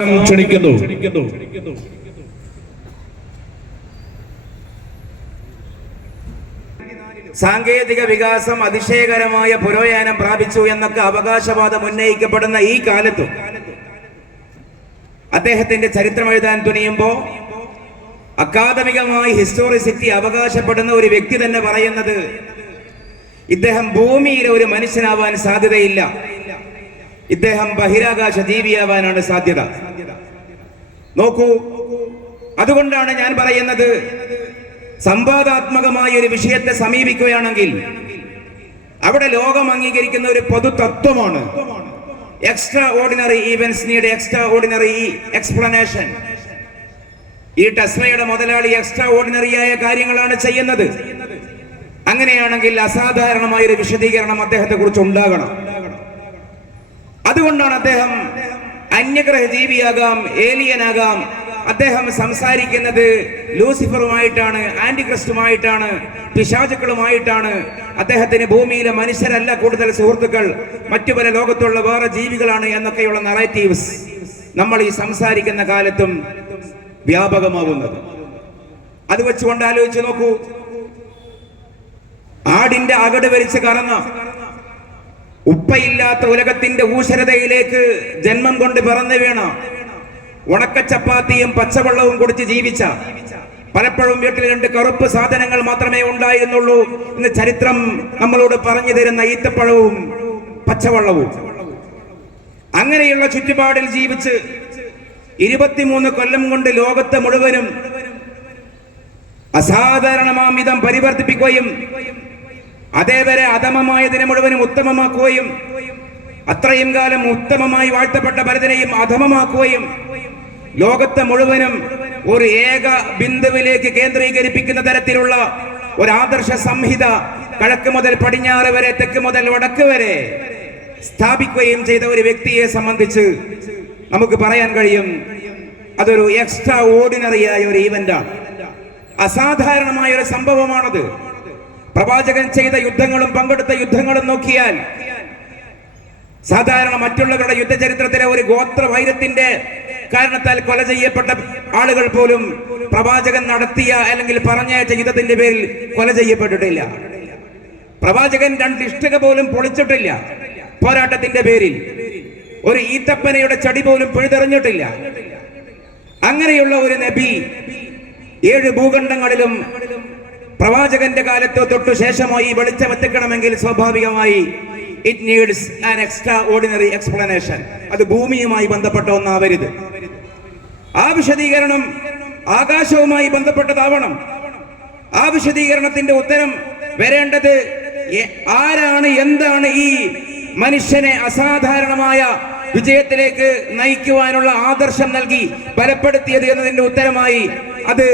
ക്ഷണിക്കുന്നു. സാങ്കേതിക വികാസം അതിശയകരമായ പുരോഗമനം പ്രാപിച്ചു എന്നൊക്കെ അവകാശവാദം ഉന്നയിക്കപ്പെടുന്ന ഈ കാലത്തും അദ്ദേഹത്തിന്റെ ചരിത്രം എഴുതാൻ തുനിയുമ്പോൾ അക്കാദമികമായി ഹിസ്റ്റോറിസിറ്റി അവകാശപ്പെടുന്ന ഒരു വ്യക്തി തന്നെ പറയുന്നത് ഇദ്ദേഹം ഭൂമിയിലെ ഒരു മനുഷ്യനാവാൻ സാധ്യതയില്ല, ഇദ്ദേഹം ബഹിരാകാശ ജീവിയാവാനാണ് സാധ്യത. നോക്കൂ, അതുകൊണ്ടാണ് ഞാൻ പറയുന്നത്, സംവാദാത്മകമായ ഒരു വിഷയത്തെ സമീപിക്കുകയാണെങ്കിൽ അവിടെ ലോകം അംഗീകരിക്കുന്ന ഒരു പൊതു തത്വമാണ് extra ordinary events need extra ordinary explanation. ഈ ടെസ്ലയുടെ മുതലാളി എക്സ്ട്രാ ഓർഡിനറിയായ കാര്യങ്ങളാണ് ചെയ്യുന്നത്. അങ്ങനെയാണെങ്കിൽ അസാധാരണമായ ഒരു വിശദീകരണം അദ്ദേഹത്തെ കുറിച്ച് ഉണ്ടാകണം. അതുകൊണ്ടാണ് അദ്ദേഹം അന്യഗ്രഹ ജീവിയാകാം, ഏലിയനാകാം. അദ്ദേഹം സംസാരിക്കുന്നത് ലൂസിഫറുമായിട്ടാണ്, ആന്റിക്രിസ്റ്റുമായിട്ടാണ്, പിശാചുക്കളുമായിട്ടാണ്. അദ്ദേഹത്തിന് ഭൂമിയിലെ മനുഷ്യരല്ല കൂടുതൽ സുഹൃത്തുക്കൾ, മറ്റു പല ലോകത്തുള്ള വേറെ ജീവികളാണ് എന്നൊക്കെയുള്ള നറേറ്റീവ്സ് നമ്മൾ ഈ സംസാരിക്കുന്ന കാലത്തും വ്യാപകമാവുന്നത്. അത് വെച്ചുകൊണ്ട് ആലോചിച്ച് നോക്കൂ, ആടിന്റെ അകട് വരിച്ച് കറന്ന ഉപ്പയില്ലാത്ത ഉലകത്തിന്റെ ഊഷരതയിലേക്ക് ജന്മം കൊണ്ട് പിറന്നു വീണ, ഉണക്കച്ചപ്പാത്തിയും പച്ചവെള്ളവും കുടിച്ച് ജീവിച്ച, പലപ്പോഴും വീട്ടിൽ 2 കറുപ്പ് സാധനങ്ങൾ മാത്രമേ ഉണ്ടായിരുന്നുള്ളൂ എന്ന് ചരിത്രം നമ്മളോട് പറഞ്ഞു തരുന്ന ഈത്തപ്പഴവും പച്ചവെള്ളവും, അങ്ങനെയുള്ള ചുറ്റുപാടിൽ ജീവിച്ച് 23 കൊല്ലം കൊണ്ട് ലോകത്തെ മുഴുവനും അസാധാരണമാം വിധം പരിവർത്തിപ്പിക്കുകയും അതേവരെ അധമമായതിനെ മുഴുവനും ഉത്തമമാക്കുകയും അത്രയും കാലം ഉത്തമമായി വാഴ്ത്തപ്പെട്ട പലതിനെയും അധമമാക്കുകയും ലോകത്തെ മുഴുവനും ഒരു ഏക ബിന്ദുവിലേക്ക് കേന്ദ്രീകരിപ്പിക്കുന്ന തരത്തിലുള്ള ഒരു ആദർശ സംഹിത കിഴക്ക് മുതൽ പടിഞ്ഞാറ് വരെ, തെക്ക് മുതൽ വടക്ക് വരെ സ്ഥാപിക്കുകയും ചെയ്ത ഒരു വ്യക്തിയെ സംബന്ധിച്ച് നമുക്ക് പറയാൻ കഴിയും, അതൊരു എക്സ്ട്രാ ഓർഡിനറിയായ ഒരു ഈവന്റാണ്. അസാധാരണമായ ഒരു സംഭവമാണത്. പ്രവാചകൻ ചെയ്ത യുദ്ധങ്ങളും പങ്കെടുത്ത യുദ്ധങ്ങളും നോക്കിയാൽ സാധാരണ മറ്റുള്ളവരുടെ യുദ്ധചരിത്രത്തിലെ ഒരു ഗോത്രവൈരത്തിന്റെ കാരണത്താൽ കൊല ചെയ്യപ്പെട്ട ആളുകൾ പോലും പ്രവാചകൻ നടത്തിയ അല്ലെങ്കിൽ പറഞ്ഞയച്ച യുദ്ധത്തിന്റെ പേരിൽ കൊല ചെയ്യപ്പെട്ടിട്ടില്ല. പ്രവാചകൻ 2 ഇഷ്ടിക പോലും പൊളിച്ചിട്ടില്ല പോരാട്ടത്തിന്റെ പേരിൽ. ഒരു ഈത്തപ്പനയുടെ ചെടി പോലും പിഴുതെറിഞ്ഞിട്ടില്ല. അങ്ങനെയുള്ള ഒരു നബി 7 ഭൂഖണ്ഡങ്ങളിലും പ്രവാചകന്റെ കാലത്തോ തൊട്ടു ശേഷമോ ഈ വെളിച്ചം എത്തിക്കണമെങ്കിൽ സ്വാഭാവികമായി it needs an extra ordinary explanation. അത് ഭൂമിയുമായി ബന്ധപ്പെട്ട ഒന്നാവരുത്. ആ വിശദീകരണം ആകാശവുമായി ബന്ധപ്പെട്ടതാവണം. ആ വിശദീകരണത്തിന്റെ ഉത്തരം വരേണ്ടത് ആരാണ്, എന്താണ് ഈ മനുഷ്യനെ അസാധാരണമായ വിജയത്തിലേക്ക് നയിക്കുവാനുള്ള ആദർശം നൽകി ബലപ്പെടുത്തിയത് എന്നതിന്റെ ഉത്തരമായി അത്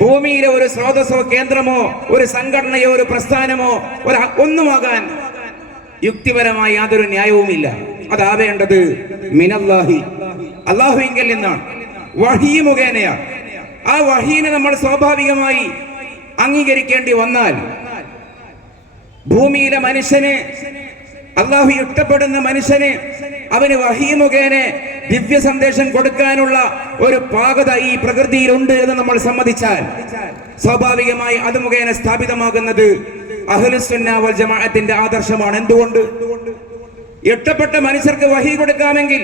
ഭൂമിയിലെ ഒരു സ്രോതസ്സോ കേന്ദ്രമോ ഒരു സംഘടനയോ ഒരു പ്രസ്ഥാനമോ ഒന്നുമാകാൻ യുക്തിപരമായി യാതൊരു ന്യായവുമില്ല. അതാവേണ്ടത് മിനല്ലാഹി, അല്ലാഹുവിങ്കൽ നിന്നാണ്, വഹീ മുഖേനയാണ്. ആ വഹീനെ നമ്മൾ സ്വാഭാവികമായി അംഗീകരിക്കേണ്ടി വന്നാൽ ഭൂമിയിലെ മനുഷ്യന്, അല്ലാഹു ഇഷ്ടപ്പെടുന്ന മനുഷ്യന്, അവന് വഹീ മുഖേന ദിവ്യ സന്ദേശം കൊടുക്കാനുള്ള ഒരു പാകത ഈ പ്രകൃതിയിലുണ്ട് എന്ന് നമ്മൾ സമ്മതിച്ചാൽ സ്വാഭാവികമായി അത് മുഖേന സ്ഥാപിതമാകുന്നത് അഹ്ലുസുന്ന വൽ ജമാഅത്തിന്റെ ആദർശമാണ്. എന്തുകൊണ്ട്? ഇഷ്ടപ്പെട്ട മനുഷ്യർക്ക് വഹി കൊടുക്കാമെങ്കിൽ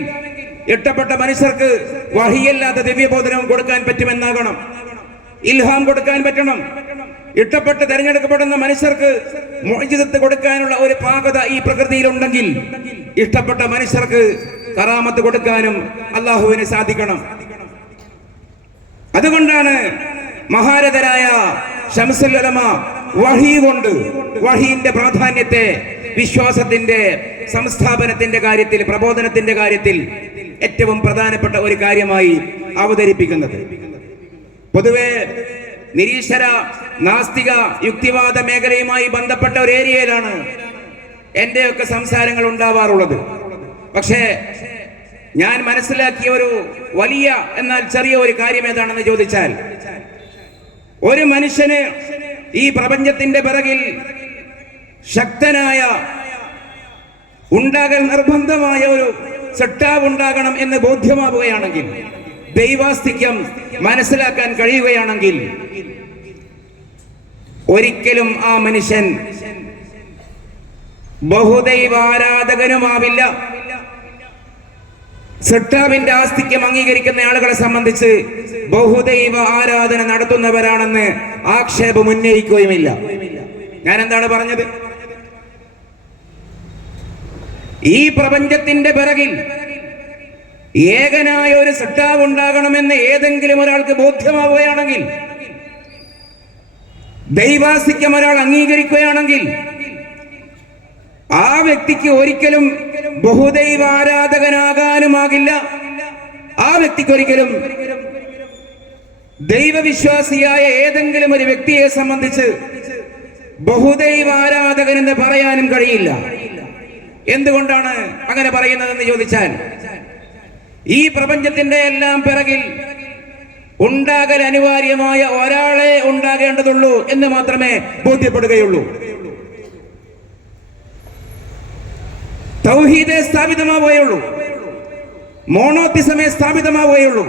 ഇഷ്ടപ്പെട്ട മനുഷ്യർക്ക് വഹിയല്ലാതെ ദിവ്യബോധനവും കൊടുക്കാൻ പറ്റുമെന്നാകണം, ഇൽഹാം കൊടുക്കാൻ പറ്റണം. ഇഷ്ടപ്പെട്ട് തെരഞ്ഞെടുക്കപ്പെടുന്ന മനുഷ്യർക്ക് മുഅ്ജിസത്ത് കൊടുക്കാനുള്ള ഒരു പാകത ഈ പ്രകൃതിയിലുണ്ടെങ്കിൽ ഇഷ്ടപ്പെട്ട മനുഷ്യർക്ക് കറാമത്ത് കൊടുക്കാനും അല്ലാഹുവിന് സാധിക്കണം. അതുകൊണ്ടാണ് മഹാരഥരായ ശംസുൽ ഉലമ വഹി കൊണ്ട് വഹിന്റെ പ്രാധാന്യത്തെ വിശ്വാസത്തിന്റെ സംസ്ഥാപനത്തിന്റെ കാര്യത്തിൽ, പ്രബോധനത്തിന്റെ കാര്യത്തിൽ ഏറ്റവും പ്രധാനപ്പെട്ട ഒരു കാര്യമായി അവതരിപ്പിക്കുന്നത്. പൊതുവെ നിരീശ്വര, നാസ്തിക, യുക്തിവാദ മേഖലയുമായി ബന്ധപ്പെട്ട ഒരു ഏരിയയിലാണ് എന്റെയൊക്കെ സംസാരങ്ങൾ ഉണ്ടാവാറുള്ളത്. പക്ഷേ ഞാൻ മനസ്സിലാക്കിയ ഒരു വലിയ എന്നാൽ ചെറിയ ഒരു കാര്യം ഏതാണെന്ന് ചോദിച്ചാൽ, ഒരു മനുഷ്യന് ഈ പ്രപഞ്ചത്തിന്റെ പിറകിൽ ശക്തനായ ഉണ്ടാകൽ നിർബന്ധമായ ഒരു സട്ടാവുണ്ടാകണം എന്ന് ബോധ്യമാവുകയാണെങ്കിൽ, ദൈവാസ്തിക്യം മനസ്സിലാക്കാൻ കഴിയുകയാണെങ്കിൽ, ഒരിക്കലും ആ മനുഷ്യൻ ബഹുദൈവാരാധകനുമാവില്ല. സട്ടാവിന്റെ ആസ്തിക്യം അംഗീകരിക്കുന്ന ആളുകളെ സംബന്ധിച്ച് ബഹുദൈവ ആരാധന നടത്തുന്നവരാണെന്ന് ആക്ഷേപം ഉന്നയിക്കുകയുമില്ല. ഞാൻ എന്താണ് പറഞ്ഞത്? ഈ പ്രപഞ്ചത്തിന്റെ പിറകിൽ ഏകനായ ഒരു സട്ടാവ് ഉണ്ടാകണമെന്ന് ഏതെങ്കിലും ഒരാൾക്ക് ബോധ്യമാവുകയാണെങ്കിൽ, ദൈവാസ്തിക്യം ഒരാൾ അംഗീകരിക്കുകയാണെങ്കിൽ, ആ വ്യക്തിക്ക് ഒരിക്കലും ബഹുദൈവ ആരാധകനാകാനുമാകില്ല. ആ വ്യക്തിക്ക് ഒരിക്കലും ദൈവവിശ്വാസിയായ ഏതെങ്കിലും ഒരു വ്യക്തിയെ സംബന്ധിച്ച് ബഹുദൈവ ആരാധകൻ എന്ന് പറയാനും കഴിയില്ല. എന്തുകൊണ്ടാണ് അങ്ങനെ പറയുന്നതെന്ന് ചോദിച്ചാൽ, ഈ പ്രപഞ്ചത്തിന്റെ എല്ലാം പിറകിൽ ഉണ്ടാകൽ അനിവാര്യമായ ഒരാളെ ഉണ്ടാകേണ്ടതുള്ളൂ എന്ന് മാത്രമേ ബോധ്യപ്പെടുകയുള്ളൂ. തൗഹീദേ സ്ഥാപിതമാവുകയുള്ളൂ, മോണോത്തിസമേ സ്ഥാപിതമാവുകയുള്ളൂ.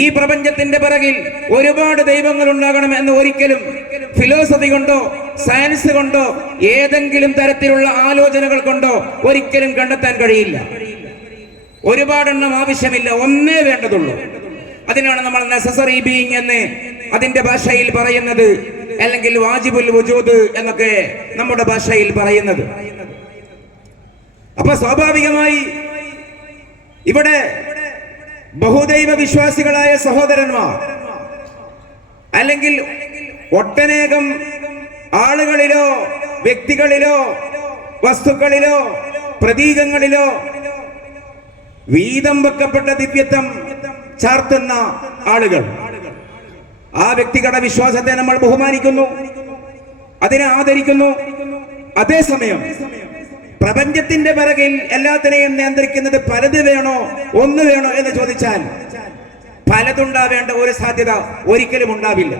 ഈ പ്രപഞ്ചത്തിന്റെ പിറകിൽ ഒരുപാട് ദൈവങ്ങൾ ഉണ്ടാകണം എന്ന് ഒരിക്കലും ഫിലോസഫി കൊണ്ടോ സയൻസ് കൊണ്ടോ ഏതെങ്കിലും തരത്തിലുള്ള ആലോചനകൾ കൊണ്ടോ ഒരിക്കലും കണ്ടെത്താൻ കഴിയില്ല. ഒരുപാടെണ്ണം ആവശ്യമില്ല, ഒന്നേ വേണ്ടതുള്ളൂ. അതിനാണ് നമ്മൾ നെസസറി ബീയിങ് എന്ന് അതിന്റെ ഭാഷയിൽ പറയുന്നത്, അല്ലെങ്കിൽ വാജിബുൽ വുജൂദ് എന്നൊക്കെ നമ്മുടെ ഭാഷയിൽ പറയുന്നത്. അപ്പൊ സ്വാഭാവികമായി ഇവിടെ ബഹുദൈവ വിശ്വാസികളായ സഹോദരന്മാർ, അല്ലെങ്കിൽ ഒട്ടനേകം ആളുകളിലോ വ്യക്തികളിലോ വസ്തുക്കളിലോ പ്രതീകങ്ങളിലോ വീതം വെക്കപ്പെട്ട ദിവ്യത്വം ചാർത്തുന്ന ആളുകൾ, ആ വ്യക്തികളുടെ വിശ്വാസത്തെ നമ്മൾ ബഹുമാനിക്കുന്നു, അതിനെ ആദരിക്കുന്നു. അതേസമയം പ്രപഞ്ചത്തിന്റെ പിറകിൽ എല്ലാത്തിനെയും നിയന്ത്രിക്കുന്നത് പലത് വേണോ ഒന്ന് വേണോ എന്ന് ചോദിച്ചാൽ, പലതുണ്ടാവേണ്ട ഒരു സാധ്യത ഒരിക്കലും ഉണ്ടാവില്ല.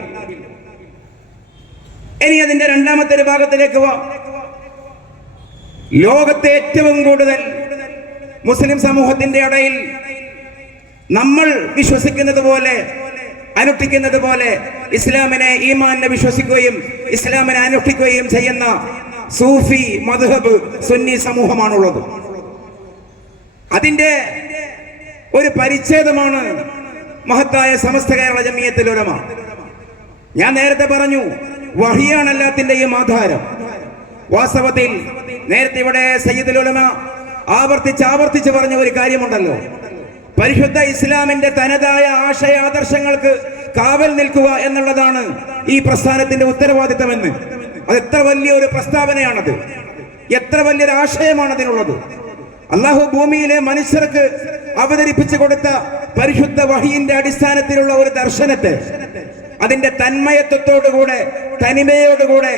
ഇനി അതിന്റെ രണ്ടാമത്തെ ഒരു ഭാഗത്തിലേക്ക് പോവാം. ലോകത്തെ ഏറ്റവും കൂടുതൽ മുസ്ലിം സമൂഹത്തിന്റെ ഇടയിൽ നമ്മൾ വിശ്വസിക്കുന്നത് പോലെ, അനുഷ്ഠിക്കുന്നത് പോലെ ഇസ്ലാമിനെ, ഈമാനിനെ വിശ്വസിക്കുകയും ഇസ്ലാമിനെ അനുഷ്ഠിക്കുകയും ചെയ്യുന്ന സൂഫി മദ്ഹബ് സുന്നി സമൂഹമാണുള്ളത്. അതിന്റെ ഒരു പരിച്ഛേദമാണ് മഹത്തായ സമസ്ത കേരള ജമിയത്തുൽ ഉലമ. ഞാൻ നേരത്തെ പറഞ്ഞു, വഹിയാണ് എല്ലാത്തിന്റെയും ആധാരം. വാസ്തവത്തിൽ നേരത്തെ ഇവിടെ സയ്യിദുൽ ഉലമ ആവർത്തിച്ച് പറഞ്ഞ ഒരു കാര്യമുണ്ടല്ലോ, പരിശുദ്ധ ഇസ്ലാമിന്റെ തനതായ ആശയാദർശങ്ങൾക്ക് കാവൽ നിൽക്കുക എന്നുള്ളതാണ് ഈ പ്രസ്ഥാനത്തിന്റെ ഉത്തരവാദിത്തമെന്ന്. അത് എത്ര വലിയൊരു പ്രസ്താവനയാണത്, എത്ര വലിയൊരു ആശയമാണ് അതിനുള്ളത്. അള്ളാഹു ഭൂമിയിലെ മനുഷ്യർക്ക് അവതരിപ്പിച്ചു കൊടുത്ത പരിശുദ്ധ വഹിയിന്റെ അടിസ്ഥാനത്തിലുള്ള ഒരു ദർശനത്തെ അതിന്റെ തന്മയത്വത്തോടുകൂടെ തനിമയോടുകൂടെ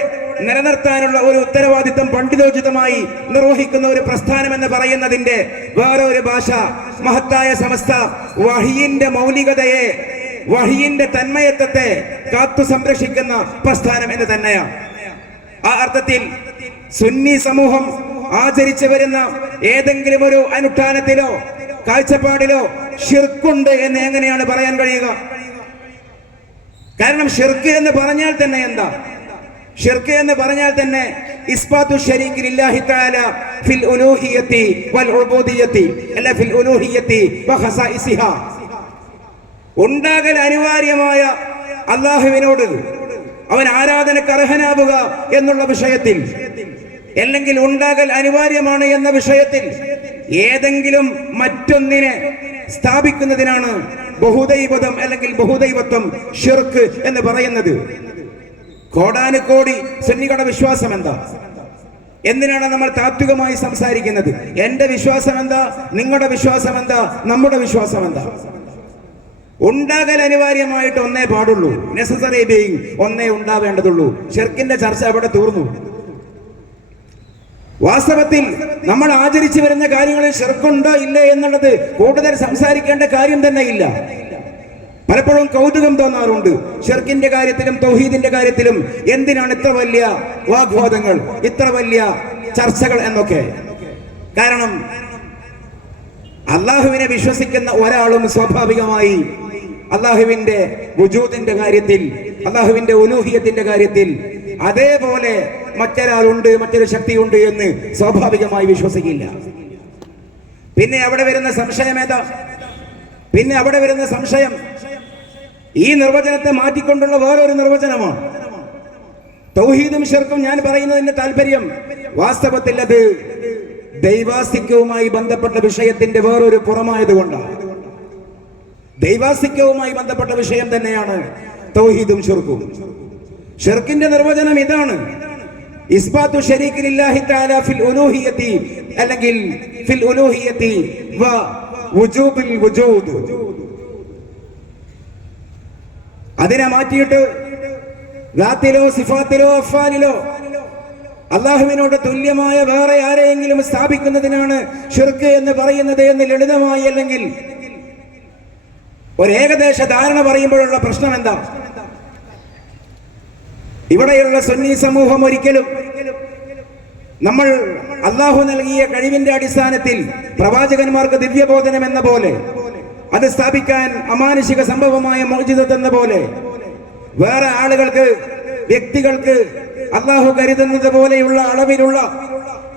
നിലനിർത്താനുള്ള ഒരു ഉത്തരവാദിത്തം പണ്ഡിതോചിതമായി നിർവഹിക്കുന്ന ഒരു പ്രസ്ഥാനം എന്ന് പറയുന്നതിന്റെ വേറെ ഒരു ഭാഷ മഹത്തായ സമസ്ത വഹിയിന്റെ മൗലികതയെ, വഹിയിന്റെ തന്മയത്വത്തെ കാത്തു സംരക്ഷിക്കുന്ന പ്രസ്ഥാനം എന്ന് തന്നെയാണ്. ആ അർത്ഥത്തിൽ സുന്നി സമൂഹം ആചരിച്ചു വരുന്ന ഏതെങ്കിലും ഒരു അനുഷ്ഠാനത്തിലോ കാഴ്ചപ്പാടിലോ ഷിർക്കുണ്ട് എന്ന് എങ്ങനെയാണ് പറയാൻ കഴിയുക? കാരണം ഷിർക്ക് എന്ന് പറഞ്ഞാൽ തന്നെ എന്താ? ഷിർക്ക് എന്ന് പറഞ്ഞാൽ തന്നെ ഇസ്ബാത്തു ശരീക് ലില്ലാഹി തആല ഫിൽ ഉലൂഹിയ്യത്തി വൽ ഉബൂദിയ്യത്തി, അല്ല ഫിൽ ഉലൂഹിയ്യത്തി വ ഖസാഇസിഹാ. ഉണ്ടാകൽ അനിവാര്യമായ അല്ലാഹുവിനോട് അവൻ ആരാധനക്ക് അർഹനാവുക എന്നുള്ള വിഷയത്തിൽ, അല്ലെങ്കിൽ ഉണ്ടാകൽ അനിവാര്യമാണ് എന്ന വിഷയത്തിൽ ഏതെങ്കിലും മറ്റൊന്നിനെ സ്ഥാപിക്കുന്നതിനാണ് ബഹുദൈവതം അല്ലെങ്കിൽ ബഹുദൈവത്വം ഷിർക്ക് എന്ന് പറയുന്നത്. കോടാനുകോടി സുന്നികളുടെ വിശ്വാസം എന്താ? എന്തിനാണ് നമ്മൾ താത്വികമായി സംസാരിക്കുന്നത്? എന്റെ വിശ്വാസം എന്താ, നിങ്ങളുടെ വിശ്വാസം എന്താ, നമ്മുടെ വിശ്വാസം എന്താ? ഉണ്ടാകൽ അനിവാര്യമായിട്ട് ഒന്നേ പാടുള്ളൂ, നെസസറി ബീയിങ് ഒന്നേ ഉണ്ടാവേണ്ടതുള്ളൂ. ഷിർക്കിന്റെ ചർച്ച അവിടെ തീർന്നു. വാസ്തവത്തിൽ നമ്മൾ ആചരിച്ചു വരുന്ന കാര്യങ്ങളിൽ ഷിർക്കുണ്ടോ ഇല്ലേ എന്നുള്ളത് കൂടുതൽ സംസാരിക്കേണ്ട കാര്യം തന്നെ ഇല്ല. പലപ്പോഴും കൗതുകം തോന്നാറുണ്ട്, ഷിർക്കിന്റെ കാര്യത്തിലും തൗഹീദിന്റെ കാര്യത്തിലും എന്തിനാണ് ഇത്ര വലിയ വാഗ്വാദങ്ങൾ, ഇത്ര വലിയ ചർച്ചകൾ എന്നൊക്കെ. കാരണം അള്ളാഹുവിനെ വിശ്വസിക്കുന്ന ഒരാളും സ്വാഭാവികമായി അള്ളാഹുവിന്റെ വുജൂദിന്റെ കാര്യത്തിൽ, അള്ളാഹുവിന്റെ ഉലൂഹിയത്തിന്റെ കാര്യത്തിൽ അതേപോലെ മറ്റൊരാളുണ്ട്, മറ്റൊരു ശക്തിയുണ്ട് എന്ന് സ്വാഭാവികമായി വിശ്വസിക്കില്ല. പിന്നെ അവിടെ വരുന്ന സംശയം ഏതാ? പിന്നെ അവിടെ വരുന്ന സംശയം ഈ നിർവചനത്തെ മാറ്റിക്കൊണ്ടുള്ള വേറൊരു നിർവചനമാണ്. തൗഹീദും ശിർക്കും ഞാൻ പറയുന്നതിന്റെ താല്പര്യം വാസ്തവത്തിൽ അത് ദൈവാസ്തിക്യവുമായി ബന്ധപ്പെട്ട വിഷയത്തിന്റെ വേറൊരു പുറമായതുകൊണ്ടാണ്. ദൈവാസ്തിക്യവുമായി ബന്ധപ്പെട്ട വിഷയം തന്നെയാണ് തൗഹീദും ശിർക്കും. ശിർക്കിന്റെ നിർവചനം ഇതാണ്: ഇസ്ബാത്തു ശരീക ലില്ലാഹി തആല ഫിൽ ഉലൂഹിയത്തി, അല്ലെങ്കിൽ ഫിൽ ഉലൂഹിയത്തി വ വുജൂബിൽ വുജൂദ്. അതിനെ മാറ്റിയിട്ട് ദാത്തിലോ സിഫാത്തിലോ അഫ്ആലിലോ അള്ളാഹുവിനോട് തുല്യമായ വേറെ ആരെയെങ്കിലും സ്ഥാപിക്കുന്നതിനാണ് ശിർക്ക് എന്ന് പറയുന്നത് എന്ന് ലളിതമായി, അല്ലെങ്കിൽ ഒരു ഏകദേശ ധാരണ പറയുമ്പോഴുള്ള പ്രശ്നം എന്താ? ഇവിടെയുള്ള സുന്നി സമൂഹം ഒരിക്കലും നമ്മൾ അള്ളാഹു നൽകിയ കഴിവിന്റെ അടിസ്ഥാനത്തിൽ പ്രവാചകന്മാർക്ക് ദിവ്യബോധനം എന്ന പോലെ അത് സ്ഥാപിക്കാൻ അമാനുഷിക സംഭവമായ മുഅ്ജിസത്ത് എന്ന പോലെ വേറെ ആളുകൾക്ക്, വ്യക്തികൾക്ക് അള്ളാഹു കരുതുന്നത് പോലെയുള്ള അളവിലുള്ള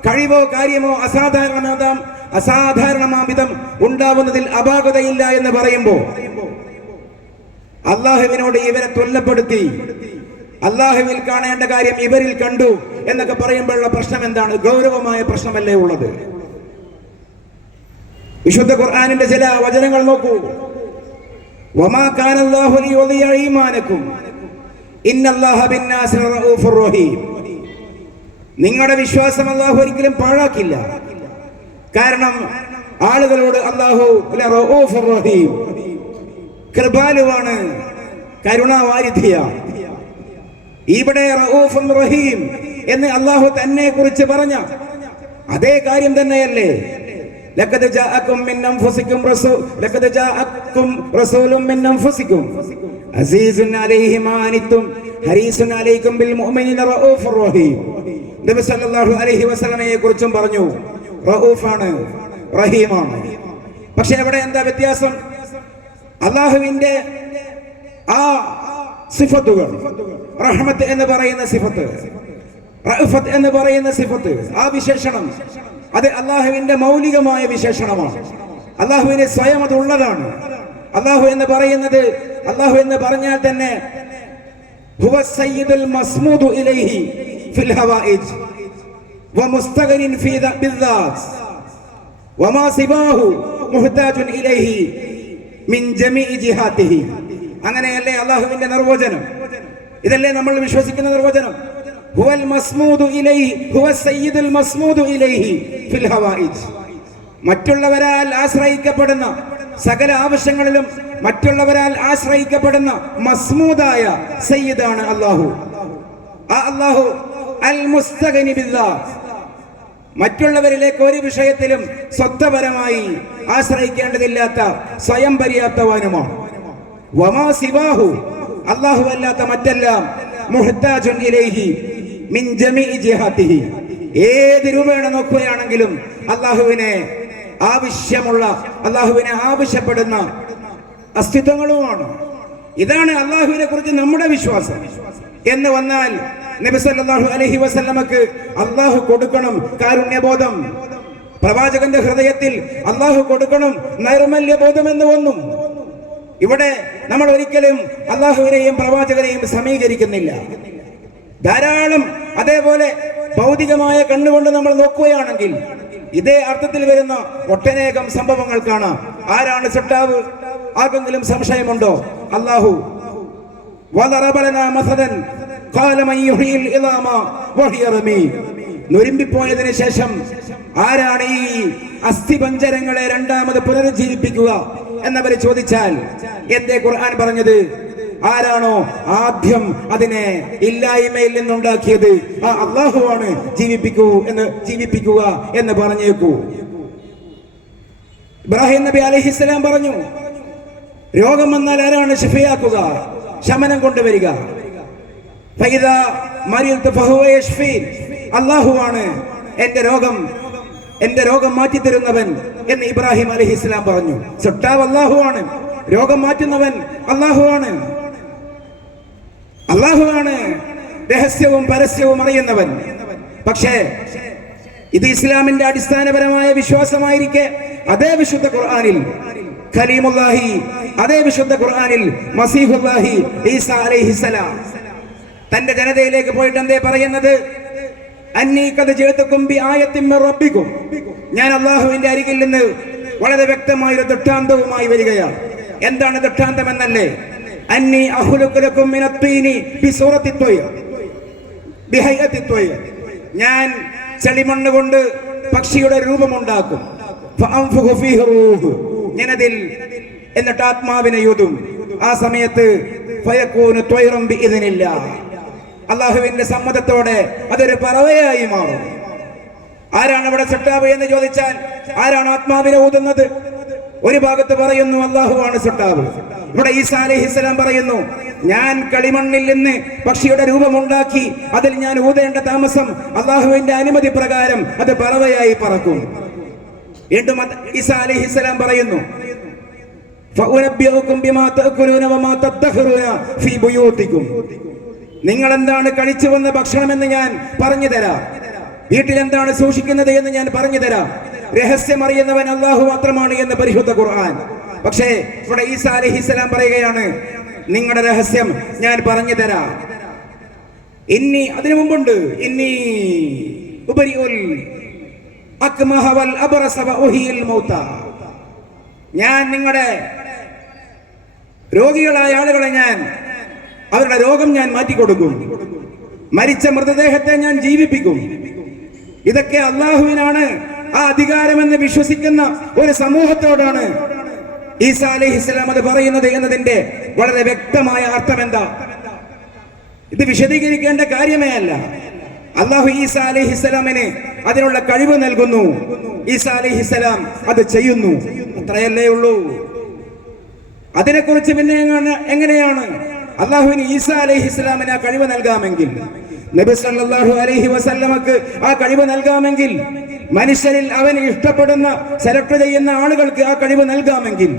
കഴിവോ കാര്യമോ അസാധാരണമാവിധം ഉണ്ടാവുന്നതിൽ അപാകതയില്ല എന്ന് പറയുമ്പോൾ അള്ളാഹുവിനോട് ഇവരെ കൊല്ലപ്പെടുത്തി അള്ളാഹുവിൽ കാണേണ്ട കാര്യം ഇവരിൽ കണ്ടു എന്നൊക്കെ പറയുമ്പോഴുള്ള പ്രശ്നം എന്താണ്? ഗൗരവമായ പ്രശ്നമല്ലേ ഉള്ളത്? വിശുദ്ധ ഖുർആനിന്റെ ചില വചനങ്ങൾ നോക്കൂ. വമാ കാനല്ലാഹു ലിയുദിയ ഈമാനകും ഇന്നല്ലാഹ ബിന്നാസി റഊഫുർ റഹീം. നിങ്ങളുടെ വിശ്വാസം അള്ളാഹു ഒരിക്കലും പാഴാക്കില്ല. കാരണം ആളുകളോട് അള്ളാഹു റഊഫുർ റഹീം, കൃപാലുവാണ്, കരുണാവാരിധിയാണ്. ഇവിടെ റഊഫും റഹീം എന്ന് അള്ളാഹു തന്നെ കുറിച്ച് പറഞ്ഞ അതേ കാര്യം തന്നെയല്ലേ ലഖദ് ജാഅകും മിൻ അൻഫുസികും ലഖദ് ജാഅകും റസൂലുൻ മിൻ അൻഫുസികും അസീസുൻ അലൈഹി മാ അനിത്തും ഹരീസുൻ അലൈക്കും ബിൽ മുഅ്മിനീന റഊഫുർ റഹീം. നബി സല്ലല്ലാഹു അലൈഹി വസല്ലമയെ കുറിച്ചും പറഞ്ഞു റഊഫാണ്, റഹീമാണ്. പക്ഷെ അവിടെ എന്താ വ്യത്യാസം? അള്ളാഹുവിന്റെ ആ സിഫത്തുകൾ, റഹ്മത്ത് എന്ന് പറയുന്ന സിഫത്ത്, റഅഫത്ത് എന്ന് പറയുന്ന സിഫത്ത്, ആ വിശേഷണം അത് അള്ളാഹുവിന്റെ മൗലികമായ വിശേഷണമാണ്. അള്ളാഹുവിന് സ്വയം അത് ഉള്ളതാണ്. അള്ളാഹു എന്ന് പറയുന്നത്, അള്ളാഹു എന്ന് പറഞ്ഞാൽ തന്നെ ഹുവ സയ്യിദുൽ മസ്മൂദു ഇലൈഹി ഫിൽ ഹവായിജ് വമുസ്തഗനിൻ ഫീ ബിദ്ദാത്ത് വമാ സിബാഹു മുഹ്താജുൻ ഇലൈഹി മിൻ ജമീഇ ജിഹാതിഹി. അങ്ങനെയല്ലേ അള്ളാഹുവിന്റെ നിർവചനം? ഇതല്ലേ നമ്മൾ വിശ്വസിക്കുന്ന നിർവചനം? ഹുവൽ മസ്മൂദു ഇലൈഹി ഹുവ സയ്യിദുൽ മസ്മൂദു ഇലൈഹി ഫിൽ ഹവായിജ്. മറ്റുള്ളവരാൽ ആശ്രയിക്കപ്പെടുന്ന സകല ആവശ്യങ്ങളിലും മറ്റുള്ളവരാൽ ആശ്രയിക്കപ്പെടുന്ന മസ്മൂദായ സയ്യിദാണ് അല്ലാഹു. ആ അല്ലാഹു അൽ മുസ്തഗനി ബിദ്ദാത്ത്, മറ്റുള്ളവരിലേക്ക് ഒരു വിഷയത്തിലും സ്വത്വപരമായി ആശ്രയിക്കേണ്ടതില്ലാത്ത സ്വയം പര്യാപ്തവാനുമാണ്. വമാ സിവാഹു, അല്ലാഹു അല്ലാത്ത മറ്റെല്ലാം മുഹ്താജുൻ ഇലൈഹി മിൻ ജമീഇ ജിഹാതിഹി. ഏത് രൂപേണ നോക്കുകയാണെങ്കിലും അല്ലാഹുവിനെ ആവശ്യമുള്ള, അല്ലാഹുവിനെ ആവശ്യപ്പെടുന്ന അസ്തിത്വങ്ങളുമാണ്. ഇതാണ് അല്ലാഹുവിനെ കുറിച്ച് നമ്മുടെ വിശ്വാസം. എന്ന് വന്നാൽ നബി സല്ലല്ലാഹു അലൈഹി വസല്ലമക്ക് അല്ലാഹു കൊടുക്കണം കാരുണ്യബോധം, പ്രവാചകന്റെ ഹൃദയത്തിൽ അല്ലാഹു കൊടുക്കണം നൈർമല്യബോധം എന്ന് വന്നു. ഇവിടെ നമ്മൾ ഒരിക്കലും അല്ലാഹുവിനെയും പ്രവാചകനെയും സമീകരിക്കുന്നില്ല. ധാരാളം അതേപോലെ ഭൗതികമായ കണ്ണുകൊണ്ട് നമ്മൾ നോക്കുകയാണെങ്കിൽ ഇതേ അർത്ഥത്തിൽ വരുന്ന ഒട്ടനേകം സംഭവങ്ങൾ കാണാം. ആരാണ് സൃഷ്ടാവ്? ആർക്കെങ്കിലും സംശയമുണ്ടോ? അല്ലാഹു. നുരുമ്പിപ്പോയതിനു ശേഷം ആരാണ് ഈ അസ്ഥിപഞ്ജരങ്ങളെ രണ്ടാമത് പുനരുജ്ജീവിപ്പിക്കുക എന്നവര് ചോദിച്ചാൽ എന്തേ ഖുർആൻ പറഞ്ഞത്? ആരാണോ ആദ്യം അതിനെ ഇല്ലായ്മയിൽ നിന്നുണ്ടാക്കിയത് ആ അല്ലാഹുവാണ് ജീവിപ്പിക്കുക എന്ന് പറഞ്ഞേക്കൂ. ഇബ്രാഹിം നബി അലൈഹിസ്സലാം പറഞ്ഞു, രോഗം വന്നാൽ ആരാണ് ശിഫയാക്കുക, ശമനം കൊണ്ടുവരിക? അല്ലാഹുവാണ് എന്റെ രോഗം എന്റെ രോഗം മാറ്റിത്തരുന്നവൻ എന്ന് ഇബ്രാഹിം അലൈഹിസ്സലാം പറഞ്ഞു. സൃഷ്ടാവ് അല്ലാഹുവാണ്, രോഗം മാറ്റുന്നവൻ അല്ലാഹുവാണ്. അല്ലാഹുവാണ് രഹസ്യവും പരസ്യവും അറിയുന്നവൻ. പക്ഷേ ഇത് ഇസ്ലാമിന്റെ അടിസ്ഥാനപരമായ വിശ്വാസമായിരിക്കെ അതേ വിശുദ്ധ ഖുർആനിൽ ഖലീമുല്ലാഹി, അതേ വിശുദ്ധ ഖുർആനിൽ മസീഹുല്ലാഹി ഈസാ അലൈഹിസ്സലാം തന്റെ ജനതയിലേക്ക് പോയിട്ട് എന്തേ പറയുന്നത്? അന്നീ ഖദ് ജിഅ്തുകും ബിആയത്തിൻ മിർ റബ്ബികും, ഞാൻ അല്ലാഹുവിന്റെ അരികിൽ നിന്ന് വളരെ വ്യക്തമായ ഒരു ദൃഷ്ടാന്തവുമായി വരികയാണ്. എന്താണ് ദൃഷ്ടാന്തം എന്നല്ലേ? അന്നീ അഖ്ലുഖു ലക്കും മിനത്തീനി ബിസൂറത്തി ത്വയ്ർ ബിഹൈഅത്തി ത്വയ്ർ, ഞാൻ ചെളിമണ്ണ് കൊണ്ട് പക്ഷിയുടെ രൂപമുണ്ടാക്കും. ഫഅൻഫുഖു ഫീഹി റൂഹ്, ഞാനതിൽ എന്നിട്ട് ആത്മാവിനെ യൂതും. ആ സമയത്ത് ഫയകൂനു ത്വയ്റൻ ബിഇദ്നില്ലാഹ്, അല്ലാഹുവിന്റെ സമ്മതത്തോടെ അതൊരു പറവയായി മാറും. ആരാണ് അവിടെ സൃഷ്ടാവ് എന്ന് ചോദിച്ചാൽ ആരാണ് ആത്മാവിനെ ഊതുന്നത്? ഒരു ഭാഗത്ത് പറയുന്നു അല്ലാഹുവാണ് സൃഷ്ടാവ്. ഇവിടെ ഈസാ അലൈഹിസ്സലാം പറയുന്നു, ഞാൻ കളിമണ്ണിൽ നിന്ന് പക്ഷിയുടെ രൂപമുണ്ടാക്കി അതിൽ ഞാൻ ഊതേണ്ട താമസം അല്ലാഹുവിന്റെ അനുമതി പ്രകാരം അത് പറവയായി പറക്കും. വീണ്ടും ഈസാ അലൈഹിസ്സലാം പറയുന്നു, ഫഉനബ്ബിഉകും ബിമാ തഅകുലൂന വമാ തദ്ഖറുന ഫീ ബുയൂതികും, നിങ്ങൾ എന്താണ് കഴിച്ചു വന്ന ഭക്ഷണമെന്ന് ഞാൻ പറഞ്ഞു തരാം, വീട്ടിൽ എന്താണ് സൂക്ഷിക്കുന്നത് എന്ന് ഞാൻ പറഞ്ഞു തരാം. രഹസ്യം അറിയുന്നവൻ അല്ലാഹു മാത്രമാണ് എന്ന് പരിശുദ്ധ ഖുർആൻ. പക്ഷേ ഇവിടെ ഈസാ അലൈഹിസ്സലാം പറയുകയാണ്, നിങ്ങളുടെ രഹസ്യം ഞാൻ പറഞ്ഞു തരാം. ഇന്നി, അതിനു മുമ്പുണ്ട്, ഇന്നി ഉബരിഉൽ അക്മഹ വൽ അബ്റസ വഉഹിൽ മൗത, ഞാൻ നിങ്ങളുടെ രോഗികളായ ആളുകളെ ഞാൻ അവരുടെ രോഗം ഞാൻ മാറ്റിക്കൊടുക്കും, മരിച്ച മൃതദേഹത്തെ ഞാൻ ജീവിപ്പിക്കും. ഇതൊക്കെ അല്ലാഹുവിനാണ് ആ അധികാരമെന്ന് വിശ്വസിക്കുന്ന ഒരു സമൂഹത്തോടാണ് ഈസാ അലൈഹിസ്സലാം അത് പറയുന്നത് എന്നതിന്റെ വളരെ വ്യക്തമായ അർത്ഥം എന്താ? ഇത് വിശദീകരിക്കേണ്ട കാര്യമേ അല്ല. അല്ലാഹു ഈസാ അലൈഹിസ്സലാമിന് അതിനുള്ള കഴിവ് നൽകുന്നു. ഈസാ അലൈഹിസ്സലാം അത് ചെയ്യുന്നു, അത്രയല്ലേ ഉള്ളൂ. അതിനെക്കുറിച്ച് പിന്നെ എങ്ങനെയാണ് അല്ലാഹുവിന് ഈസാ അലൈഹിസ്സലാമിന് ആ കഴിവ് നൽകാമെങ്കിൽ, നബി സല്ലല്ലാഹു അലൈഹി വസല്ലമക്ക് ആ കഴിവ് നൽകാമെങ്കിൽ, മനുഷ്യരിൽ അവന് ഇഷ്ടപ്പെടുന്ന സെലക്ട് ചെയ്യുന്ന ആളുകൾക്ക് ആ കഴിവ് നൽകാമെങ്കിൽ,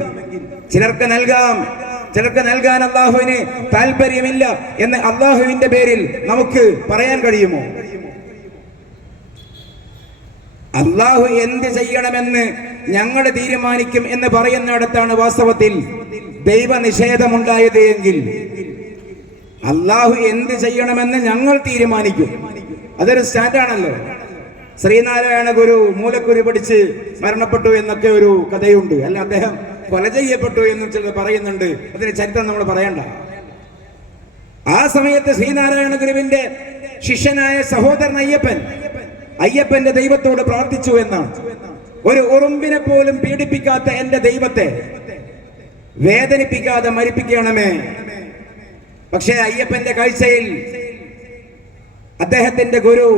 ചിലർക്ക് നൽകാം, ചിലർക്ക് നൽകാൻ അല്ലാഹുവിന് താല്പര്യമില്ല എന്ന് അല്ലാഹുവിന്റെ പേരിൽ നമുക്ക് പറയാൻ കഴിയുമോ? അല്ലാഹു എന്ത് ചെയ്യണമെന്ന് ഞങ്ങൾ തീരുമാനിക്കും എന്ന് പറയുന്നിടത്താണ് വാസ്തവത്തിൽ ദൈവ നിഷേധമുണ്ടായത് എങ്കിൽ. അല്ലാഹു എന്ത് ചെയ്യണമെന്ന് ഞങ്ങൾ തീരുമാനിക്കും, അതൊരു സ്റ്റാൻഡാണല്ലോ. ശ്രീനാരായണ ഗുരു മൂലക്കുരു പിടിച്ച് മരണപ്പെട്ടു എന്നൊക്കെ ഒരു കഥയുണ്ട്. അല്ല, അദ്ദേഹം കൊല ചെയ്യപ്പെട്ടു എന്ന് ചിലർ പറയുന്നുണ്ട്. അതിന്റെ ചരിത്രം നമ്മൾ പറയണ്ട. ആ സമയത്ത് ശ്രീനാരായണ ഗുരുവിന്റെ ശിഷ്യനായ സഹോദരൻ അയ്യപ്പന്റെ ദൈവത്തോട് പ്രാർത്ഥിച്ചു എന്നാണ്, ഒരു ഉറുമ്പിനെ പോലും പീഡിപ്പിക്കാത്ത എന്റെ ദൈവത്തെ വേദനിപ്പിക്കാതെ മരിപ്പിക്കണമേ. പക്ഷേ അയ്യപ്പന്റെ കാഴ്ചയിൽ അദ്ദേഹത്തിന്റെ ഗുരു